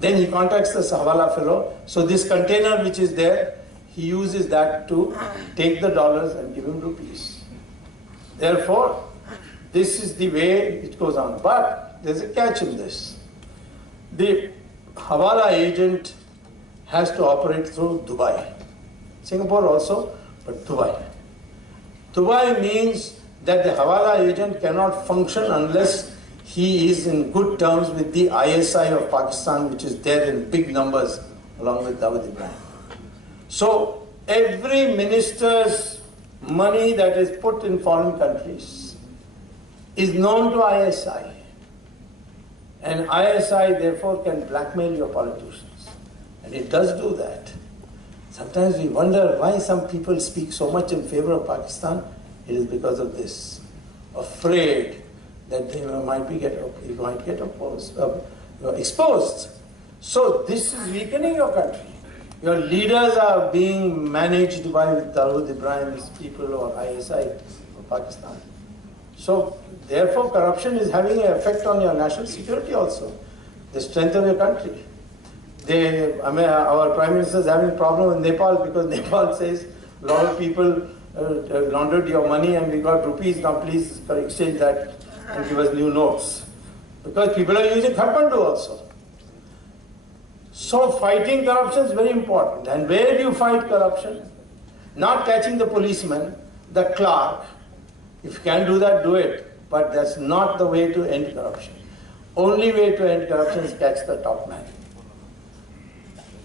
then he contacts the Hawala fellow. So this container which is there, he uses that to take the dollars and give him rupees. Therefore, this is the way it goes on. But there's a catch in this. The Hawala agent has to operate through Dubai. Singapore also, but Dubai. Dubai means that the Hawala agent cannot function unless he is in good terms with the ISI of Pakistan, which is there in big numbers along with Dawood Ibrahim. So every minister's money that is put in foreign countries is known to ISI. And ISI therefore can blackmail your politicians. And it does do that. Sometimes we wonder why some people speak so much in favor of Pakistan. It is because of this. Afraid that they might get exposed. So this is weakening your country. Your leaders are being managed by Dawood Ibrahim's people or ISI of Pakistan. So therefore corruption is having an effect on your national security also, the strength of your country. Our Prime Minister is having a problem with Nepal because Nepal says a lot of people laundered your money and we got rupees, now please exchange that and give us new notes. Because people are using Kathmandu also. So fighting corruption is very important. And where do you fight corruption? Not catching the policeman, the clerk. If you can do that, do it. But that's not the way to end corruption. Only way to end corruption is catch the top man.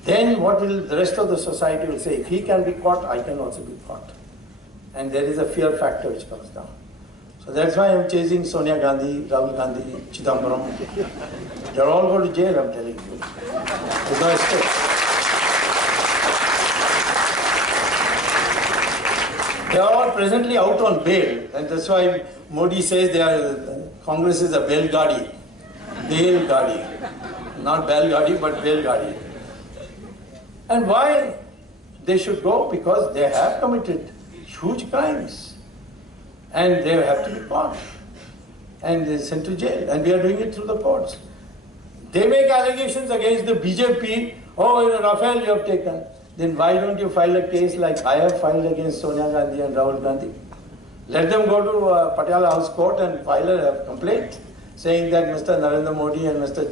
Then what will the rest of the society will say? If he can be caught, I can also be caught. And there is a fear factor which comes down. So that's why I'm chasing Sonia Gandhi, Rahul Gandhi, Chidambaram. They're all going to jail, I'm telling you. There's no escape. They are all presently out on bail, and that's why Modi says Congress is a bail gadi. Bail gadi. Not bail gadi, but bail gadi. And why they should go? Because they have committed huge crimes. And they have to be caught. And they're sent to jail. And we are doing it through the courts. They make allegations against the BJP. Oh, Rafale you have taken. Then why don't you file a case like I have filed against Sonia Gandhi and Rahul Gandhi? Let them go to Patiala House Court and file a complaint saying that Mr. Narendra Modi and Mr.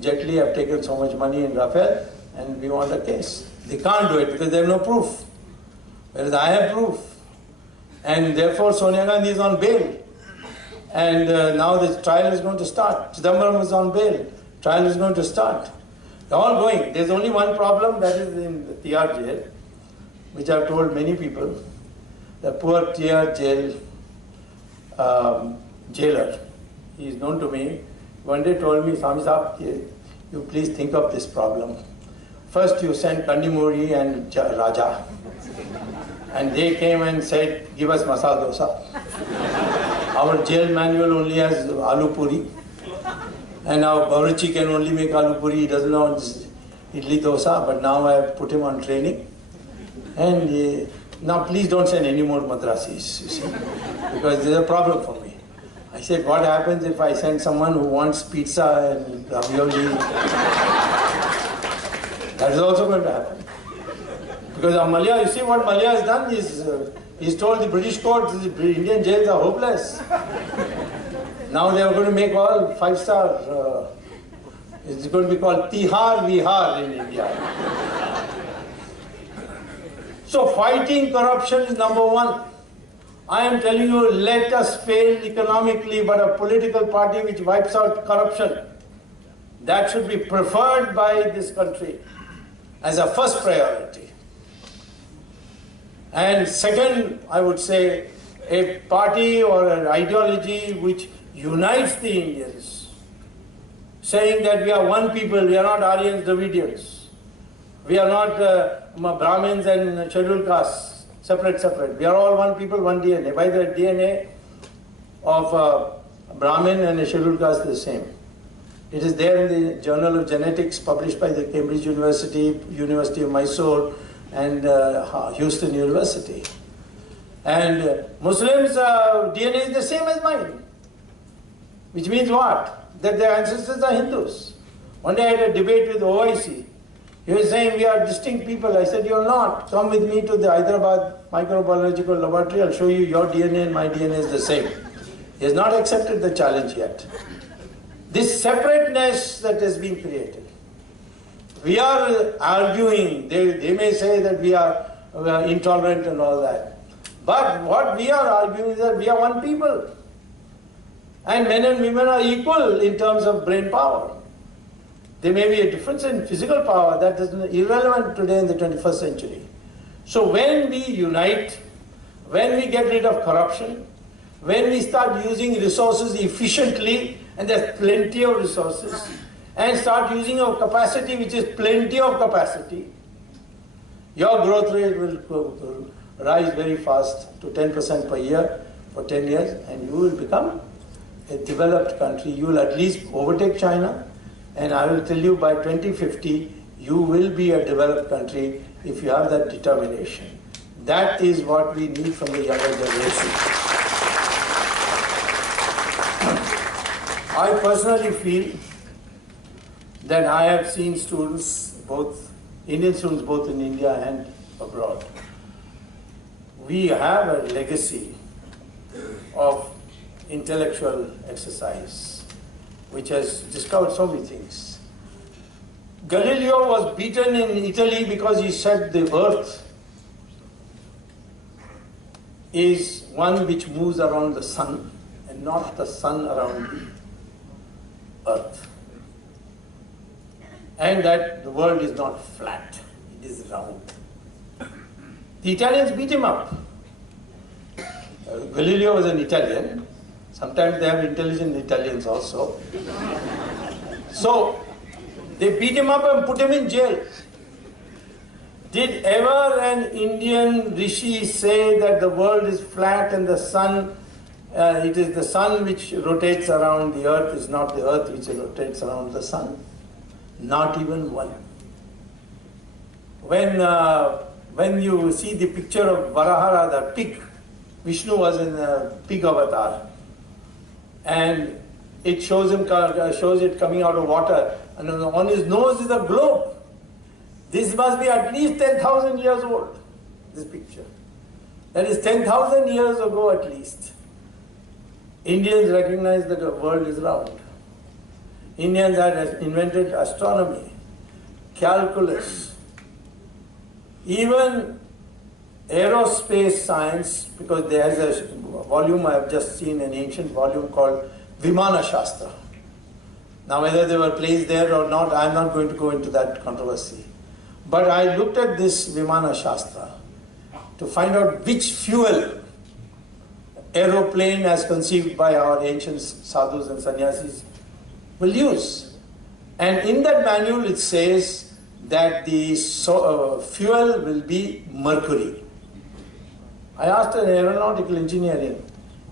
Jaitley have taken so much money in Rafale and we want a case. They can't do it because they have no proof. Whereas I have proof. And therefore Sonia Gandhi is on bail. And now the trial is going to start. Chidambaram is on bail. Trial is going to start. They're all going. There's only one problem, that is in the Tihar jail, which I've told many people. The poor Tihar jail jailer, he is known to me, one day told me, Swami Sahib, you please think of this problem. First you sent Kandimuri and Raja, and they came and said, give us masala dosa. Our jail manual only has aloo puri, and now Bawarchi can only make aloo puri, he doesn't know idli dosa, but now I have put him on training. And now please don't send any more madrasis, you see, because there's a problem for me. I said, what happens if I send someone who wants pizza and ravioli? That is also going to happen. Because Malia, you see what Malia has done is, he's told the British courts, the Indian jails are hopeless. Now they are going to make all 5-star, it's going to be called Tihar Vihar in India. So fighting corruption is number one. I am telling you, let us fail economically, but a political party which wipes out corruption, that should be preferred by this country as a first priority. And second, I would say, a party or an ideology which unites the Indians, saying that we are one people, we are not Aryans, Dravidians, we are not Brahmins and scheduled castes. Separate. We are all one people, one DNA. By the DNA of Brahmin and a scheduled caste is the same. It is there in the Journal of Genetics published by the Cambridge University, University of Mysore, and Houston University. And Muslims' DNA is the same as mine. Which means what? That their ancestors are Hindus. One day I had a debate with OIC. He was saying, we are distinct people. I said, you're not. Come with me to the Hyderabad microbiological laboratory. I'll show you your DNA and my DNA is the same. He has not accepted the challenge yet. This separateness that has been created. We are arguing. They may say that we are intolerant and all that. But what we are arguing is that we are one people. And men and women are equal in terms of brain power. There may be a difference in physical power that is irrelevant today in the 21st century. So when we unite, when we get rid of corruption, when we start using resources efficiently, and there's plenty of resources, and start using our capacity, which is plenty of capacity, your growth rate will rise very fast to 10% per year for 10 years, and you will become a developed country. You will at least overtake China. And I will tell you, by 2050, you will be a developed country if you have that determination. That is what we need from the younger generation. I personally feel that I have seen students, both Indian students, both in India and abroad. We have a legacy of intellectual exercise, which has discovered so many things. Galileo was beaten in Italy because he said the earth is one which moves around the sun and not the sun around the earth. And that the world is not flat, it is round. The Italians beat him up. Galileo was an Italian. Sometimes they have intelligent Italians also. So, they beat him up and put him in jail. Did ever an Indian rishi say that the world is flat and the sun, it is the sun which rotates around the earth, is not the earth which rotates around the sun? Not even one. When you see the picture of Varahara, the pig, Vishnu was in a pig avatar. And it shows it coming out of water, and on his nose is a globe. This must be at least 10,000 years old, this picture. That is 10,000 years ago at least. Indians recognized that the world is round. Indians had invented astronomy, calculus, even aerospace science, because there is a volume I have just seen, an ancient volume called Vimana Shastra. Now whether they were placed there or not, I am not going to go into that controversy. But I looked at this Vimana Shastra to find out which fuel aeroplane as conceived by our ancient sadhus and sannyasis will use. And in that manual it says that the fuel will be mercury. I asked an aeronautical engineering,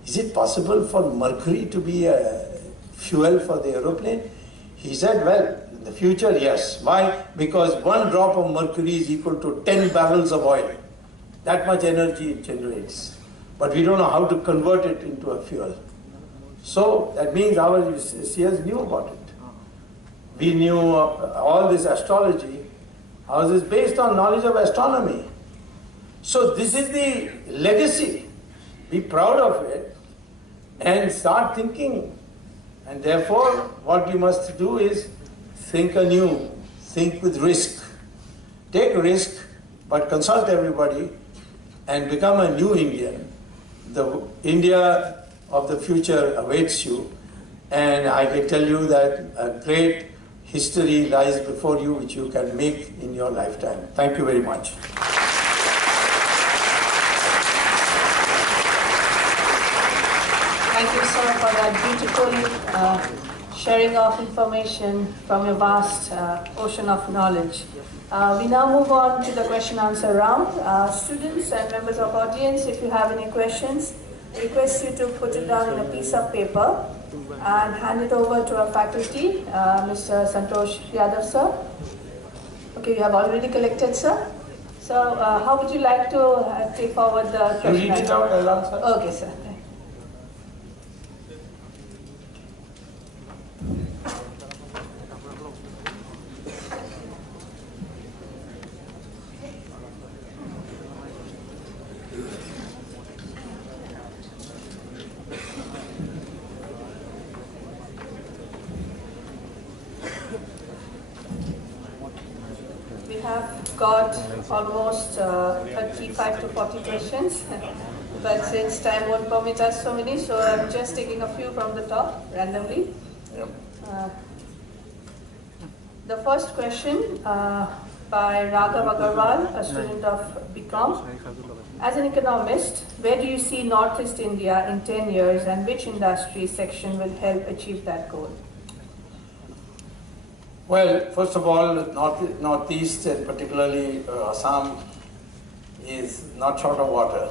is it possible for mercury to be a fuel for the aeroplane? He said, well, in the future, yes. Why? Because 1 drop of mercury is equal to 10 barrels of oil. That much energy it generates. But we don't know how to convert it into a fuel. So that means our seers knew about it. We knew all this astrology. Ours is based on knowledge of astronomy. So this is the legacy. Be proud of it and start thinking. And therefore, what we must do is think anew, think with risk. Take risk, but consult everybody and become a new Indian. The India of the future awaits you, and I can tell you that a great history lies before you which you can make in your lifetime. Thank you very much. Thank you, sir, for that beautiful sharing of information from your vast ocean of knowledge. We now move on to the question-answer round. Students and members of audience, if you have any questions, I request you to put it down in a piece of paper and hand it over to our faculty, Mr. Santosh Yadav, sir. Okay, you have already collected, sir. So, how would you like to take forward the question? You read it out, I'll answer. Okay, sir. Got almost 35 to 40 questions, but since time won't permit us so many, so I'm just taking a few from the top randomly. Yep. The first question by Raghav Agarwal, a student of BCom. As an economist, where do you see Northeast India in 10 years and which industry section will help achieve that goal? Well, first of all, Northeast and particularly Assam is not short of water.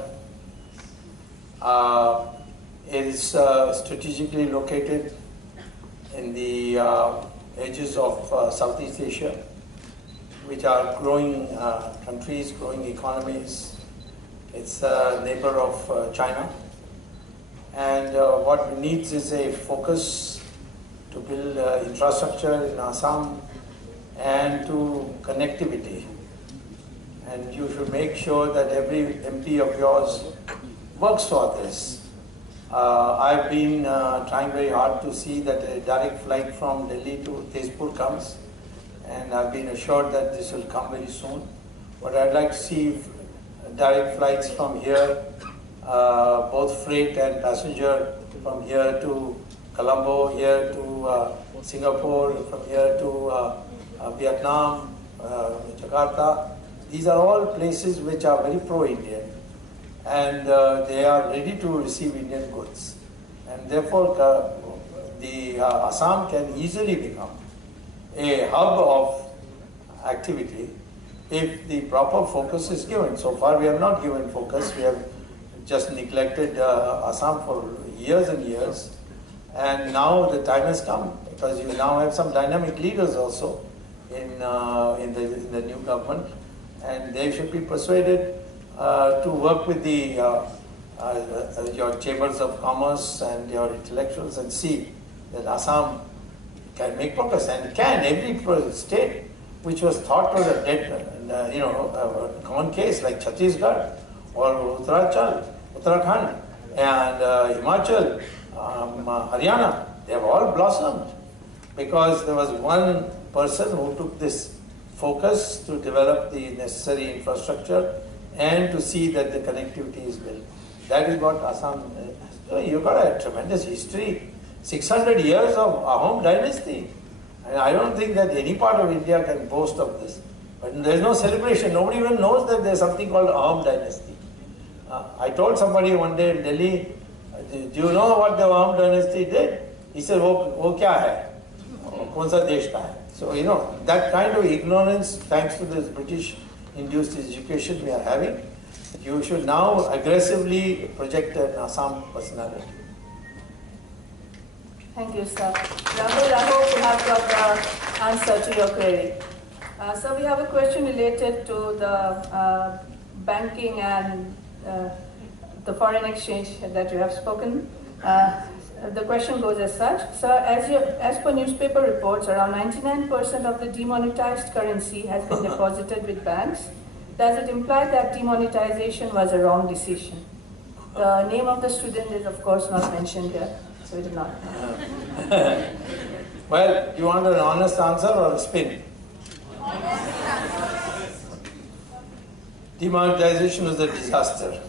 It is strategically located in the edges of Southeast Asia, which are growing countries, growing economies. It's a neighbor of China. And what it needs is a focus to build infrastructure in Assam and to connectivity. And you should make sure that every MP of yours works for this. I've been trying very hard to see that a direct flight from Delhi to Tezpur comes, and I've been assured that this will come very soon. But I'd like to see direct flights from here, both freight and passenger, from here to Colombo, here to Singapore, from here to Vietnam, Jakarta. These are all places which are very pro-Indian, and they are ready to receive Indian goods. And therefore, the Assam can easily become a hub of activity if the proper focus is given. So far, we have not given focus. We have just neglected Assam for years and years. And now the time has come, because you now have some dynamic leaders also in the new government, and they should be persuaded to work with the your chambers of commerce and your intellectuals and see that Assam can make progress, and can. Every state which was thought was a dead, a common case, like Chhattisgarh or Uttarakhand and Himachal, Haryana, they have all blossomed because there was one person who took this focus to develop the necessary infrastructure and to see that the connectivity is built. That is what Assam, you've got a tremendous history 600 years of Ahom dynasty. And I don't think that any part of India can boast of this. But there's no celebration. Nobody even knows that there's something called Ahom dynasty. I told somebody one day in Delhi, do you know what the Ahom dynasty did? He said, wo kya hai? Kaun sa desh ka hai? So, you know, that kind of ignorance, thanks to this British-induced education we are having, you should now aggressively project an Assam personality. Thank you, sir. Rahul, I hope you have got the answer to your query. So we have a question related to the banking and the foreign exchange that you have spoken. The question goes as such. Sir, as per newspaper reports, around 99% of the demonetized currency has been deposited with banks. Does it imply that demonetization was a wrong decision? The name of the student is, of course, not mentioned here, so we do not know. Well, you want an honest answer or a spin? Demonetization was a disaster.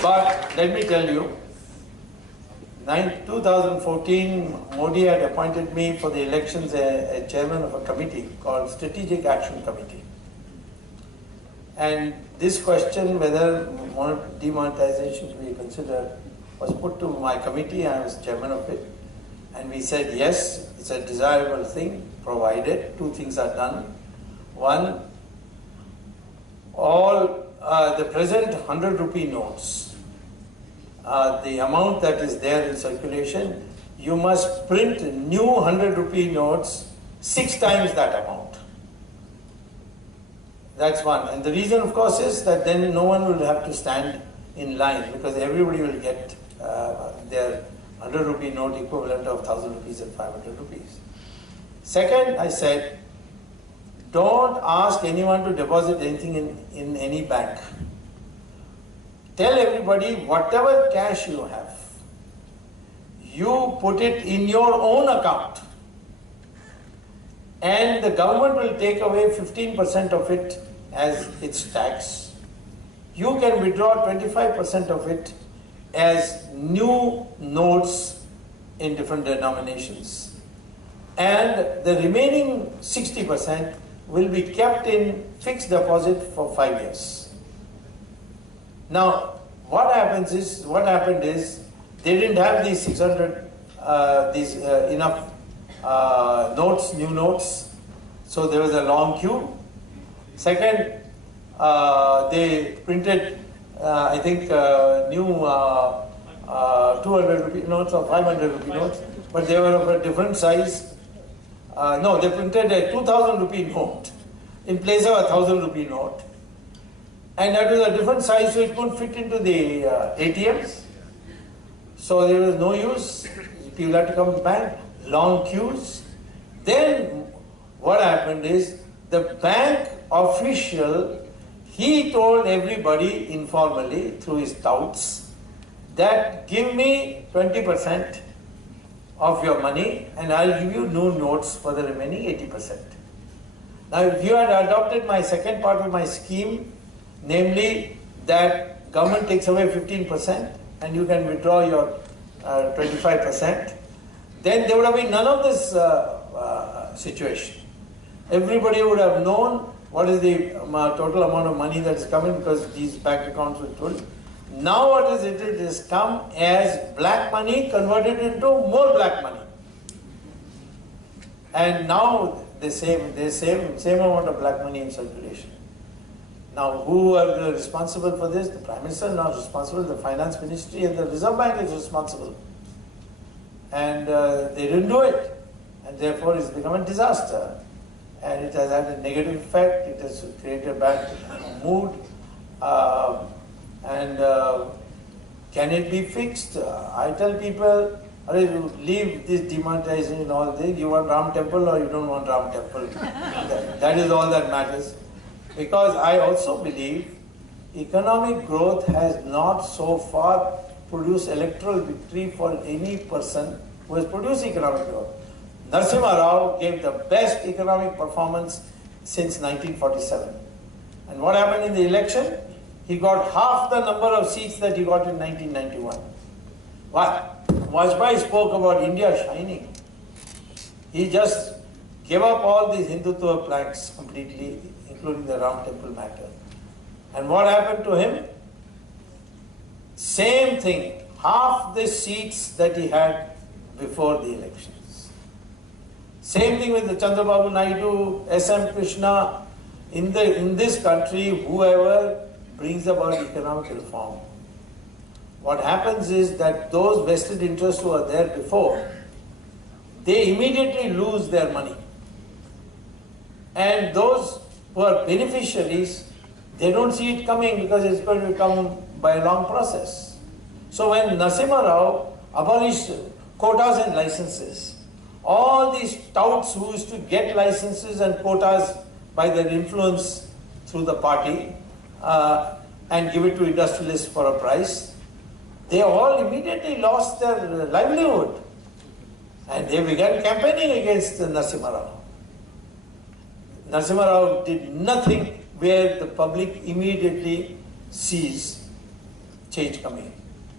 But let me tell you, 2014, Modi had appointed me for the elections as chairman of a committee called Strategic Action Committee. And this question, whether demonetization should be considered, was put to my committee. I was chairman of it. And we said, yes, it's a desirable thing, provided two things are done. One, all the present 100 rupee notes, the amount that is there in circulation, you must print new 100 rupee notes 6 times that amount. That's one. And the reason, of course, is that then no one will have to stand in line, because everybody will get their 100 rupee note equivalent of 1,000 rupees and 500 rupees. Second, I said, don't ask anyone to deposit anything in any bank. Tell everybody, whatever cash you have, you put it in your own account. And the government will take away 15% of it as its tax. You can withdraw 25% of it as new notes in different denominations. And the remaining 60% will be kept in fixed deposit for 5 years. Now, what happened is, they didn't have these 600, enough notes, new notes, so there was a long queue. Second, they printed, I think, new 200 rupee notes or 500 rupee notes, but they were of a different size. No, they printed a 2,000 rupee note in place of a 1,000 rupee note. And that was a different size, so it couldn't fit into the ATMs. So there was no use. People had to come to the bank, long queues. Then what happened is, the bank official, he told everybody informally through his touts that give me 20% of your money and I'll give you new notes for the remaining 80%. Now, if you had adopted my second part of my scheme, namely that government takes away 15% and you can withdraw your 25%, then there would have been none of this situation. Everybody would have known what is the total amount of money that is coming, because these bank accounts were told. Now what is it? It has come as black money converted into more black money. And now the same amount of black money in circulation. Now, who are responsible for this? The Prime Minister is not responsible, the Finance Ministry and the Reserve Bank is responsible. And they didn't do it. And therefore it's become a disaster. And it has had a negative effect, it has created a bad mood. Can it be fixed? I tell people, leave this demonetization and all this. You want Ram Temple or you don't want Ram Temple? That is all that matters. Because I also believe economic growth has not so far produced electoral victory for any person who has produced economic growth. Narasimha Rao gave the best economic performance since 1947. And what happened in the election? he got half the number of seats that he got in 1991. What? Vajpayee spoke about India shining. He just gave up all these Hindutva planks completely, including the Ram Temple matter. And what happened to him? Same thing, half the seats that he had before the elections. Same thing with the Chandrababu Naidu, S.M. Krishna. In this country, whoever brings about economic reform, what happens is that those vested interests who were there before, they immediately lose their money. And those who are beneficiaries, they don't see it coming because it's going to come by a long process. So when Narasimha Rao abolished quotas and licenses, all these touts who used to get licenses and quotas by their influence through the party and give it to industrialists for a price, they all immediately lost their livelihood. And they began campaigning against Narasimha Rao. Narasimha Rao did nothing where the public immediately sees change coming.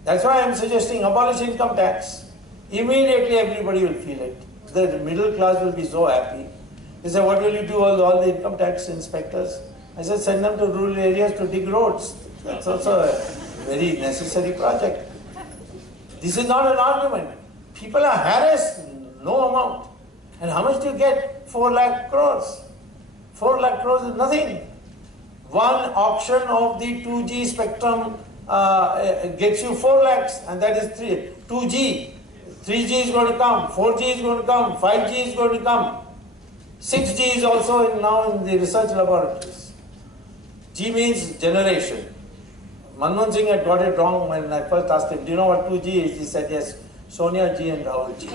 That's why I'm suggesting abolish income tax. Immediately everybody will feel it. The middle class will be so happy. They say, what will you do with all the income tax inspectors? I said, send them to rural areas to dig roads. That's also a very necessary project. This is not an argument. People are harassed, no amount. And how much do you get? 4 lakh crores. 4 lakh crores is nothing. One auction of the 2G spectrum gets you 4 lakhs, and that is 2G. 3G is going to come, 4G is going to come, 5G is going to come. 6G is also now in the research laboratories. G means generation. Manmohan Singh had got it wrong when I first asked him, do you know what 2G is? He said, yes, Sonia G and Rahul G.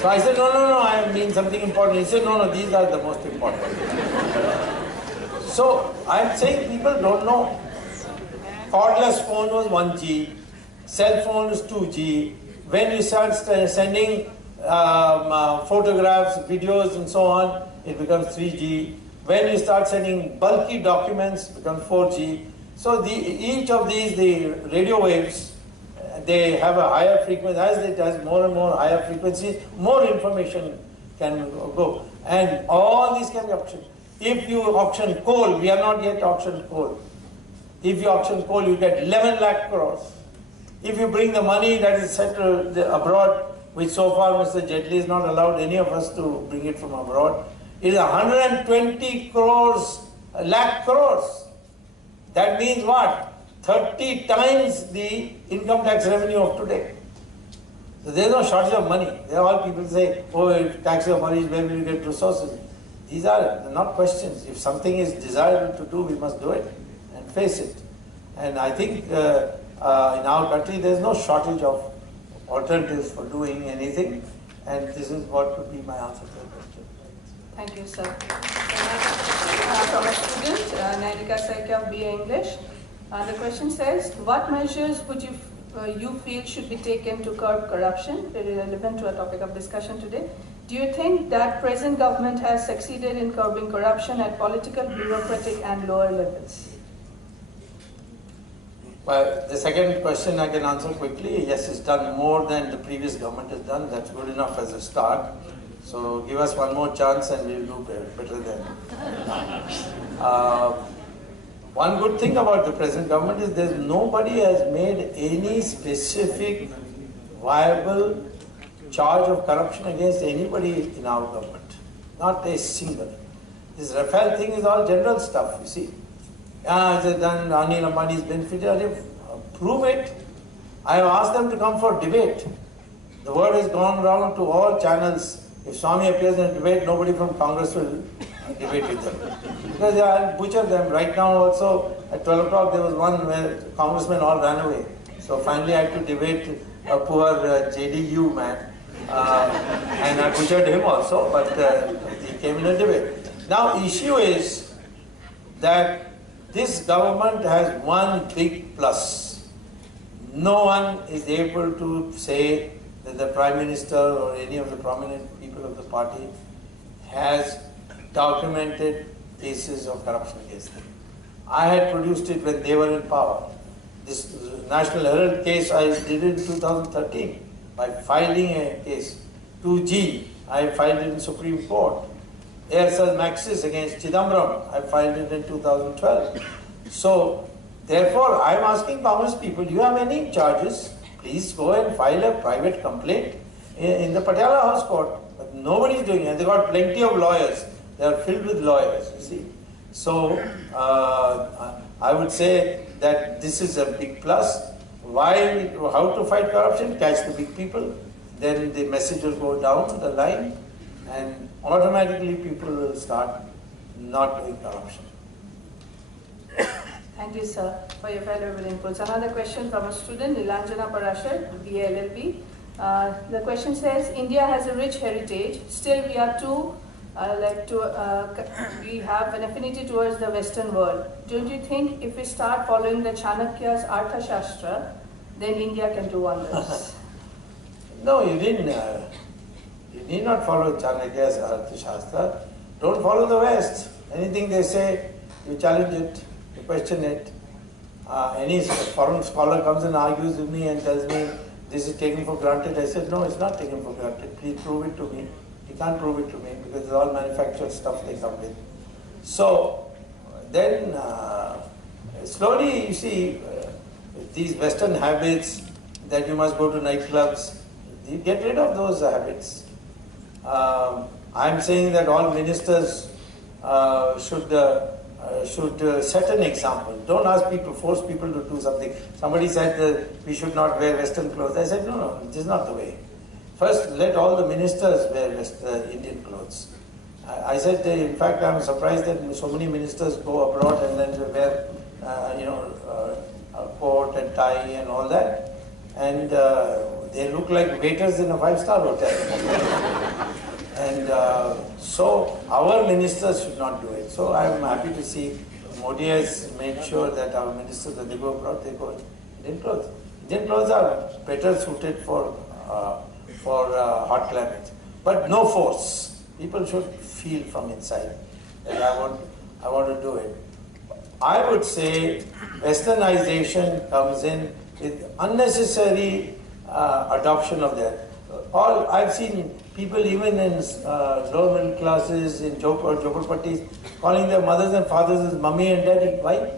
So I said, no, I mean something important. He said, no, these are the most important. So I'm saying people don't know. Cordless phone was 1G, cell phone is 2G. When you start sending photographs, videos and so on, it becomes 3G. When you start sending bulky documents, it becomes 4G. So each of these, the radio waves, they have a higher frequency. As it has more and more higher frequencies, more information can go. And all these can be auctioned. If you auction coal, we have not yet auctioned coal. If you auction coal, you get 11 lakh crores. If you bring the money that is settled abroad, which so far Mr. Jaitley is not allowed any of us to bring it from abroad, it is 120 crores, lakh crores. That means what? 30 times the income tax revenue of today. So there is no shortage of money. There are all people say, oh, if tax is abolished, where will you get resources? These are not questions. If something is desirable to do, we must do it and face it. And I think in our country, there is no shortage of alternatives for doing anything. And this is what would be my answer to the question. Thank you, sir. From a student, Nailika Saikya, BA English. The question says, what measures would you feel should be taken to curb corruption? Very relevant to our topic of discussion today. Do you think that present government has succeeded in curbing corruption at political, bureaucratic and lower levels? Well, the second question I can answer quickly. Yes, it's done more than the previous government has done. That's good enough as a start. So give us one more chance and we'll do better than. One good thing about the present government is there's nobody has made any specific viable charge of corruption against anybody in our government. Not a single. This Rafale thing is all general stuff, you see. Then Anil Ambani's beneficiary, prove it. I have asked them to come for debate. The word has gone around to all channels. If Swamy appears in a debate, nobody from Congress will debate with them. Because I'll butcher them. Right now also, at 12 o'clock, there was one where congressmen all ran away. So finally I had to debate a poor JDU man. And I butchered him also, but he came in a debate. Now, issue is that this government has one big plus. No one is able to say that the Prime Minister or any of the prominent people of the party has documented cases of corruption against them. I had produced it when they were in power. This National Herald case I did in 2013 by filing a case. 2G, I filed it in Supreme Court. Aircel Maxis against Chidambaram, I filed it in 2012. So, therefore, I am asking Congress people, do you have any charges? Please go and file a private complaint in the Patiala House Court. But nobody is doing it. They got plenty of lawyers. They are filled with lawyers, you see. So, I would say that this is a big plus. How to fight corruption? Catch the big people. Then the message will go down the line and automatically people will start not doing corruption. Thank you, sir, for your valuable inputs. Another question from a student, Nilanjana Parashar, BLLB. The question says, India has a rich heritage, still we are we have an affinity towards the Western world. Don't you think if we start following the Chanakya's Arthashastra, then India can do wonders? No, you didn't. You need not follow Chanakya's Arthashastra. Don't follow the West. Anything they say, you challenge it, you question it. Any foreign scholar comes and argues with me and tells me this is taken for granted. I said, no, it's not taken for granted. Please prove it to me. You can't prove it to me because it's all manufactured stuff they come with. So then slowly you see these Western habits that you must go to nightclubs, you get rid of those habits. I'm saying that all ministers should set an example. Don't ask people, force people to do something. Somebody said that we should not wear Western clothes. I said, no, this is not the way. First, let all the ministers wear Indian clothes. I said, in fact, I'm surprised that so many ministers go abroad and then wear, a coat and tie and all that. And they look like waiters in a five-star hotel. And so our ministers should not do it. So I'm happy to see Modi has made sure that our ministers, when they go abroad, they go in Indian clothes. Indian clothes are better suited for hot climates. But no force. People should feel from inside that I want to do it. I would say westernization comes in with unnecessary adoption of that. I've seen people even in lower middle classes, in Jopalpattis, calling their mothers and fathers as mummy and daddy. Why?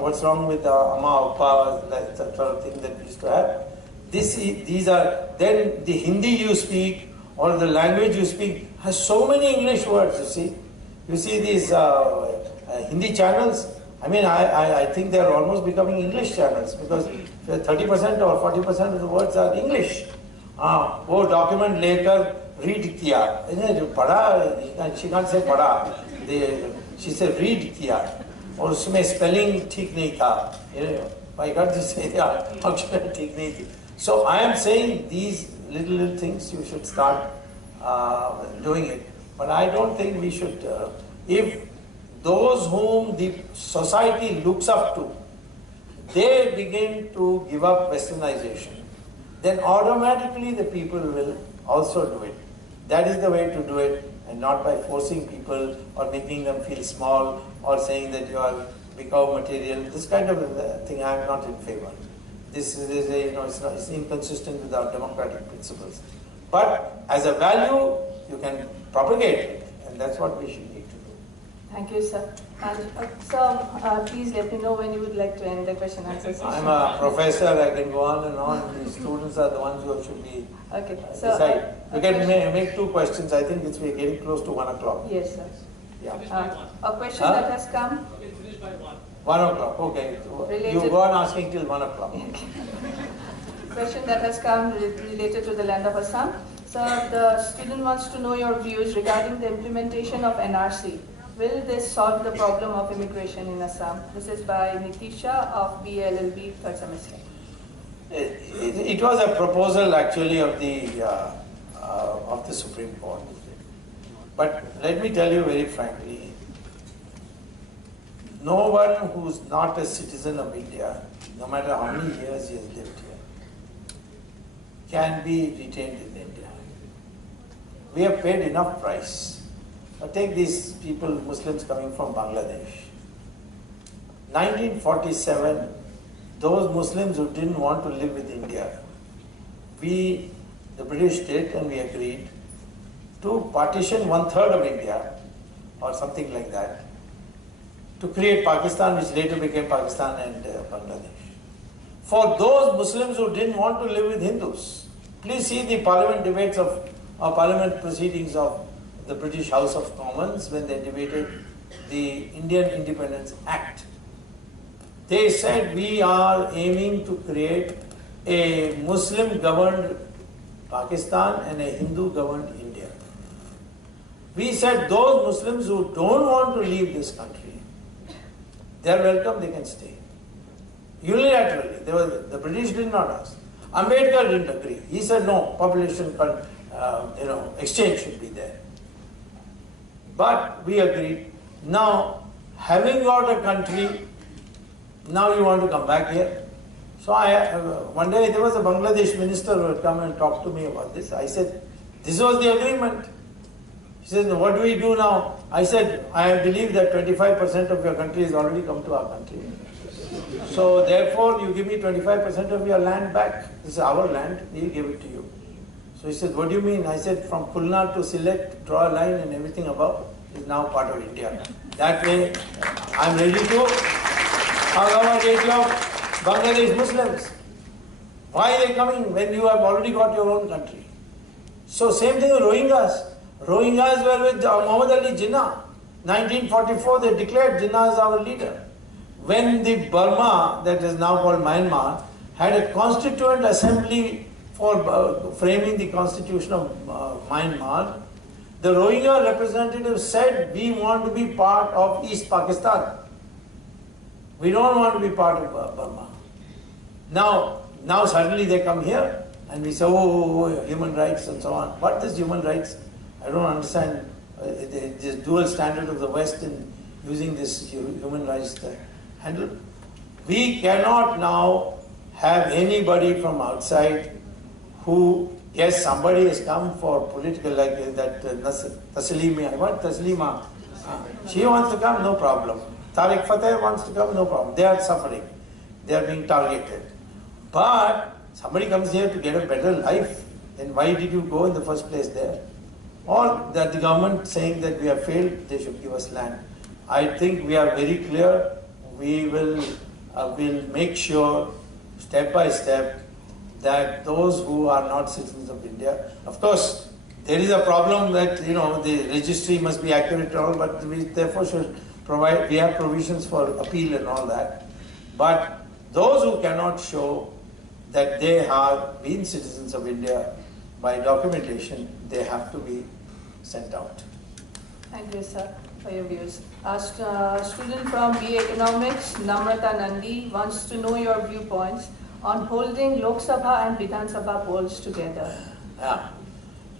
What's wrong with Amma, Appa, that sort of thing that we used to have? These are, then the Hindi you speak or the language you speak has so many English words, you see. You see these Hindi channels, I think they are almost becoming English channels because 30% or 40% of the words are English. वो document लेकर read किया, पढ़ा, she can't say पढ़ा, she said read किया, और उसमें spelling ठीक नहीं था. I got to say functional ठीक नहीं थी. So I am saying these little things you should start doing it. But I don't think we should, if those whom the society looks up to, they begin to give up westernization, then automatically the people will also do it. That is the way to do it, and not by forcing people or making them feel small or saying that you are become material. This kind of thing I am not in favor. This is it's inconsistent with our democratic principles. But as a value, you can propagate it, and that's what we should need to do. Thank you, sir. And sir, please let me know when you would like to end the question and answer session. I'm a professor, I can go on and on. The students are the ones who should be decide. You can make two questions. I think we're getting close to 1 o'clock. Yes, sir. Yeah. A question that has come. 1 o'clock, okay. You go on asking till 1 o'clock. Question that has come related to the land of Assam. So the student wants to know your views regarding the implementation of NRC. Will this solve the problem of immigration in Assam? This is by Nitisha of BLLB third semester. It was a proposal actually of the Supreme Court. But let me tell you very frankly, no one who's not a citizen of India, no matter how many years he has lived here, can be retained in India. We have paid enough price Take these people, Muslims coming from Bangladesh. 1947, those Muslims who didn't want to live with India, the British did, and we agreed to partition 1/3 of India, or something like that, to create Pakistan, which later became Pakistan and Bangladesh. For those Muslims who didn't want to live with Hindus, please see the parliament debates of parliament proceedings of the British House of Commons when they debated the Indian Independence Act. They said we are aiming to create a Muslim governed Pakistan and a Hindu governed India. We said those Muslims who don't want to leave this country, they are welcome, they can stay. Unilaterally, the British did not ask. Ambedkar didn't agree. He said no, population exchange should be there. But we agreed. Now, having got a country, now you want to come back here? So one day there was a Bangladesh minister who had come and talked to me about this. I said, this was the agreement. He said, what do we do now? I said, I believe that 25% of your country has already come to our country. So therefore, you give me 25% of your land back. This is our land, we'll give it to you. So he said, what do you mean? I said, from Khulna to Sylhet, draw a line and everything above is now part of India. That way, I'm ready to accommodate your Bangladesh Muslims. Why are they coming when you have already got your own country? So same thing with Rohingyas. Rohingyas were with Muhammad Ali Jinnah. 1944, they declared Jinnah as our leader. When the Burma, that is now called Myanmar, had a constituent assembly for framing the constitution of Myanmar, the Rohingya representatives said, we want to be part of East Pakistan. We don't want to be part of Burma. Now suddenly they come here and we say, oh, human rights and so on. What is human rights? I don't understand the dual standard of the West in using this human rights handle. We cannot now have anybody from outside who, yes, somebody has come for political, like that Taslima, what Taslima? She wants to come, no problem. Tariq Fateh wants to come, no problem. They are suffering. They are being targeted. But somebody comes here to get a better life, then why did you go in the first place there? Or that the government saying that we have failed, they should give us land. I think we are very clear. We will make sure, step by step, that those who are not citizens of India, of course, there is a problem that, the registry must be accurate and all, but we therefore should provide, we have provisions for appeal and all that. But those who cannot show that they have been citizens of India by documentation, they have to be sent out. Thank you, sir, for your views. A student from BA Economics, Namrata Nandi, wants to know your viewpoints on holding Lok Sabha and Vidhan Sabha polls together. Yeah.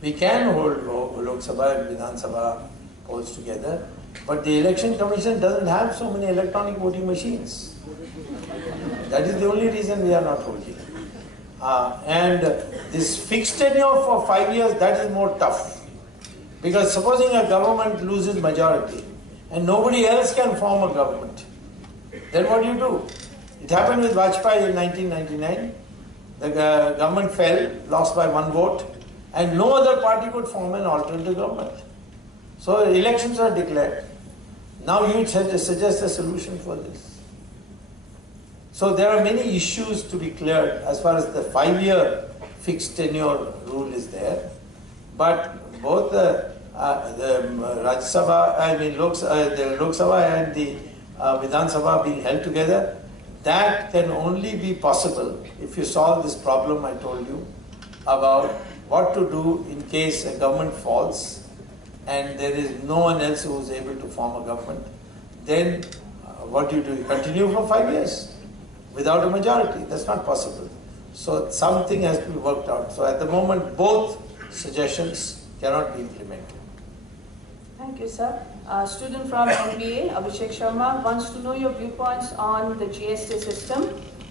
We can hold Lok Sabha and Vidhan Sabha polls together, but the Election Commission doesn't have so many electronic voting machines. That is the only reason we are not holding. And this fixed tenure for 5 years, that is more tough. Because supposing a government loses majority and nobody else can form a government, then what do you do? It happened with Vajpayee in 1999. The government fell, lost by 1 vote, and no other party could form an alternative government. So elections are declared. Now you suggest a solution for this. So there are many issues to be cleared as far as the 5-year fixed tenure rule is there. But both the Rajya Sabha, the Lok Sabha and the Vidhan Sabha being held together, that can only be possible if you solve this problem I told you about what to do in case a government falls and there is no one else who is able to form a government. Then what do? You continue for 5 years without a majority. That's not possible. So something has to be worked out. So at the moment, both suggestions cannot be implemented. Thank you, sir. A student from MBA, Abhishek Sharma, wants to know your viewpoints on the GST system.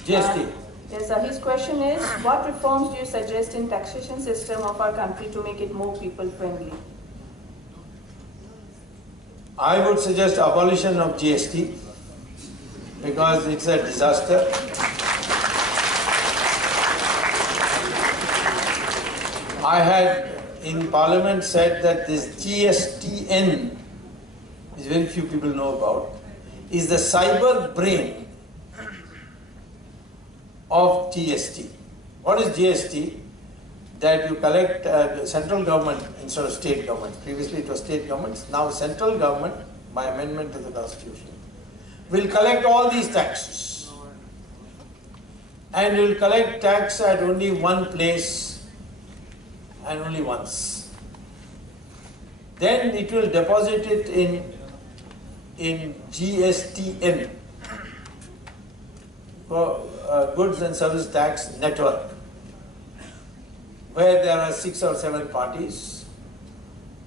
GST? Yes, sir. His question is, what reforms do you suggest in taxation system of our country to make it more people-friendly? I would suggest abolition of GST because it's a disaster. I had in Parliament said that this GSTN, which very few people know about, is the cyber brain of GST. What is GST? That you collect central government instead of state government. Previously it was state governments. Now central government, by amendment to the constitution, will collect all these taxes. And will collect tax at only one place and only once. Then it will deposit it in GSTN, for Goods and Service Tax Network, where there are 6 or 7 parties.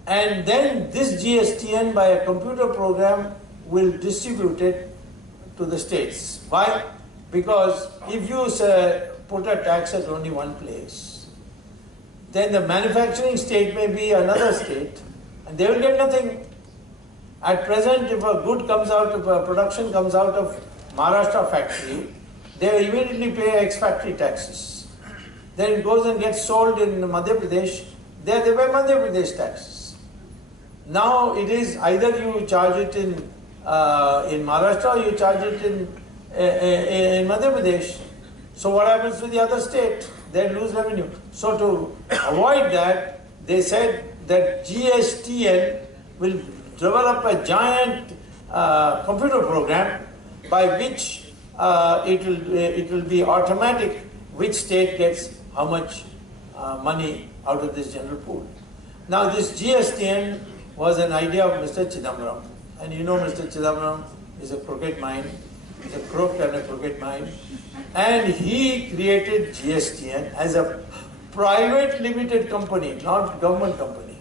And then this GSTN by a computer program will distribute it to the states. Why? Because if you put a tax at only one place, then the manufacturing state may be another state and they will get nothing. At present, if a good comes out, if a production comes out of Maharashtra factory, they immediately pay ex-factory taxes. Then it goes and gets sold in Madhya Pradesh, there they pay Madhya Pradesh taxes. Now it is either you charge it in Maharashtra or you charge it in Madhya Pradesh. So what happens to the other state? They lose revenue. So to avoid that, they said that GSTN will develop a giant computer program by which it will be automatic which state gets how much money out of this general pool. Now this GSTN was an idea of Mr. Chidambaram, and you know Mr. Chidambaram is a crooked mind, he's a crook and a crooked mind, and he created GSTN as a private limited company, not government company,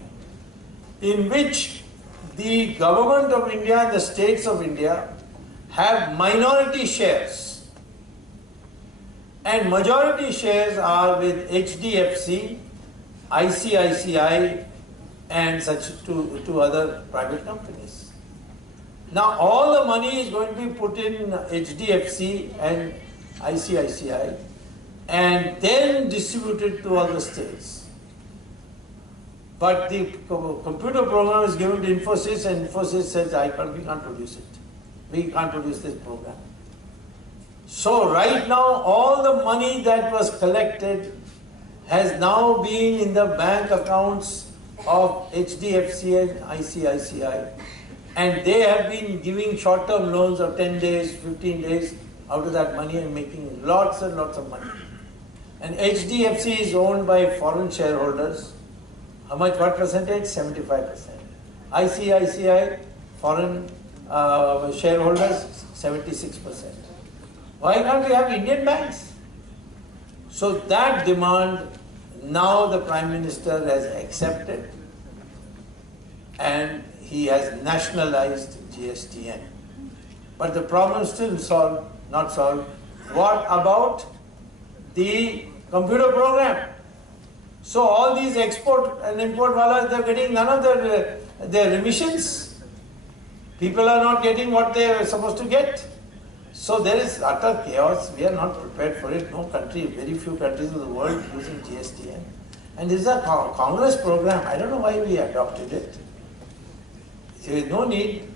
in which the government of India and the states of India have minority shares, and majority shares are with HDFC, ICICI, and such two other private companies. Now all the money is going to be put in HDFC and ICICI and then distributed to all the states. But the computer program is given to Infosys, and Infosys says, we can't produce it. We can't produce this program. So right now, all the money that was collected has now been in the bank accounts of HDFC and ICICI. And they have been giving short-term loans of 10 days, 15 days out of that money and making lots and lots of money. And HDFC is owned by foreign shareholders. How much, what percentage? 75%. ICICI, foreign shareholders, 76%. Why can't we have Indian banks? So that demand, now the Prime Minister has accepted and he has nationalized GSTN. But the problem is still not solved. What about the computer program? So all these export and import wallahs, they're getting none of their remissions. People are not getting what they are supposed to get. So there is utter chaos. We are not prepared for it. No country, very few countries of the world using GSTN. And this is a Congress program. I don't know why we adopted it. There is no need.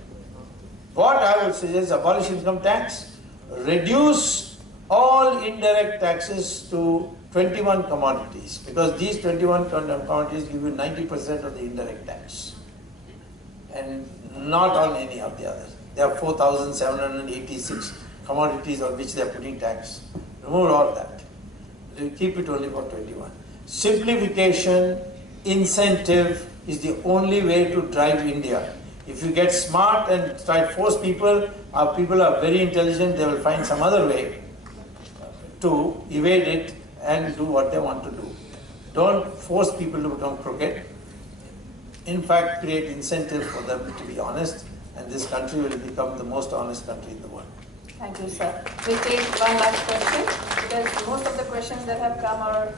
What I would suggest, abolish income tax, reduce all indirect taxes to 21 commodities, because these 21 commodities give you 90% of the indirect tax, and not on any of the others. There are 4,786 commodities on which they are putting tax. Remove all that. Keep it only for 21. Simplification, incentive is the only way to drive India. If you get smart and try to force people, our people are very intelligent, they will find some other way to evade it and do what they want to do. Don't force people to become crooked. In fact, create incentive for them to be honest, and this country will become the most honest country in the world. Thank you, sir. We'll take one last question, because most of the questions that have come are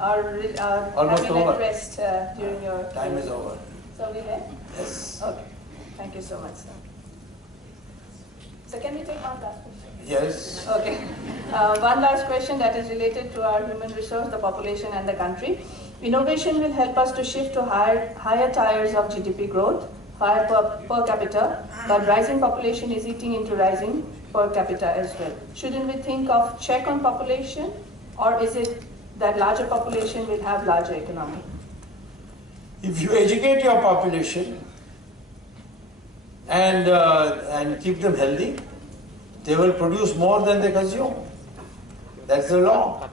Almost have been over. addressed during your... Time is over. So we have? Yes. Okay. Thank you so much, sir. So can we take one last question? Yes. Okay. One last question that is related to our human resource, the population and the country. Innovation will help us to shift to higher tiers of GDP growth, higher per capita, but rising population is eating into rising per capita as well. Shouldn't we think of check on population, or is it that larger population will have larger economy? If you educate your population and keep them healthy, they will produce more than they consume. That's the law.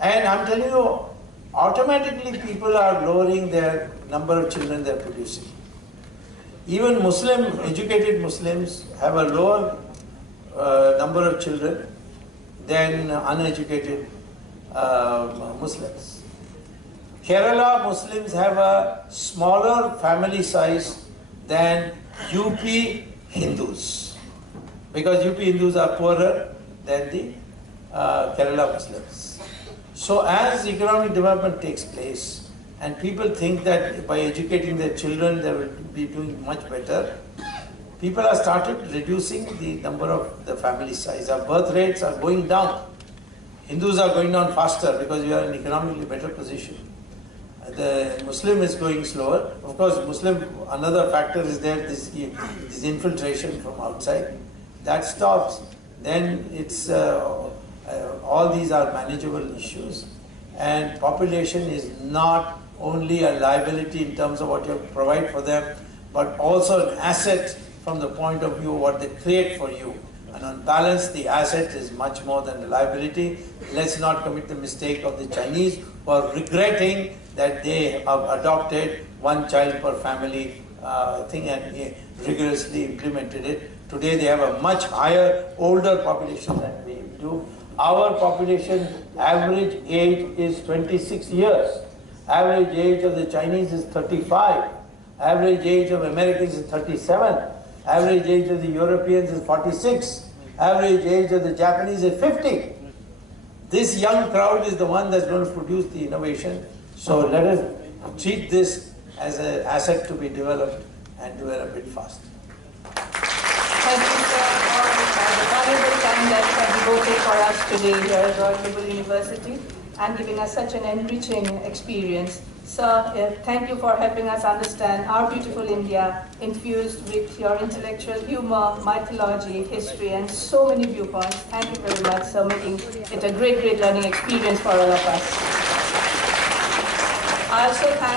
And I'm telling you, automatically people are lowering their number of children they're producing. Even educated Muslims have a lower number of children than uneducated Muslims. Kerala Muslims have a smaller family size than UP Hindus, because UP Hindus are poorer than the Kerala Muslims. So as economic development takes place and people think that by educating their children they will be doing much better, people have started reducing the number of the family size. Our birth rates are going down. Hindus are going down faster because we are in economically better position. The Muslim is going slower. Of course, another factor is there, this infiltration from outside. That stops. Then it's all these are manageable issues. And population is not only a liability in terms of what you provide for them, but also an asset from the point of view of what they create for you. And on balance, the asset is much more than the liability. Let's not commit the mistake of the Chinese who are regretting that they have adopted one child per family thing and rigorously implemented it. Today they have a much higher, older population than we do. Our population average age is 26 years. Average age of the Chinese is 35. Average age of Americans is 37. Average age of the Europeans is 46. Average age of the Japanese is 50. This young crowd is the one that's going to produce the innovation. So let us treat this as an asset to be developed and do it a bit faster. Thank you, sir, for the valuable time that you have devoted for us today here at Royal Global University and giving us such an enriching experience. Sir, thank you for helping us understand our beautiful India, infused with your intellectual humor, mythology, history, and so many viewpoints. Thank you very much, sir, making it a great, great learning experience for all of us. I also thank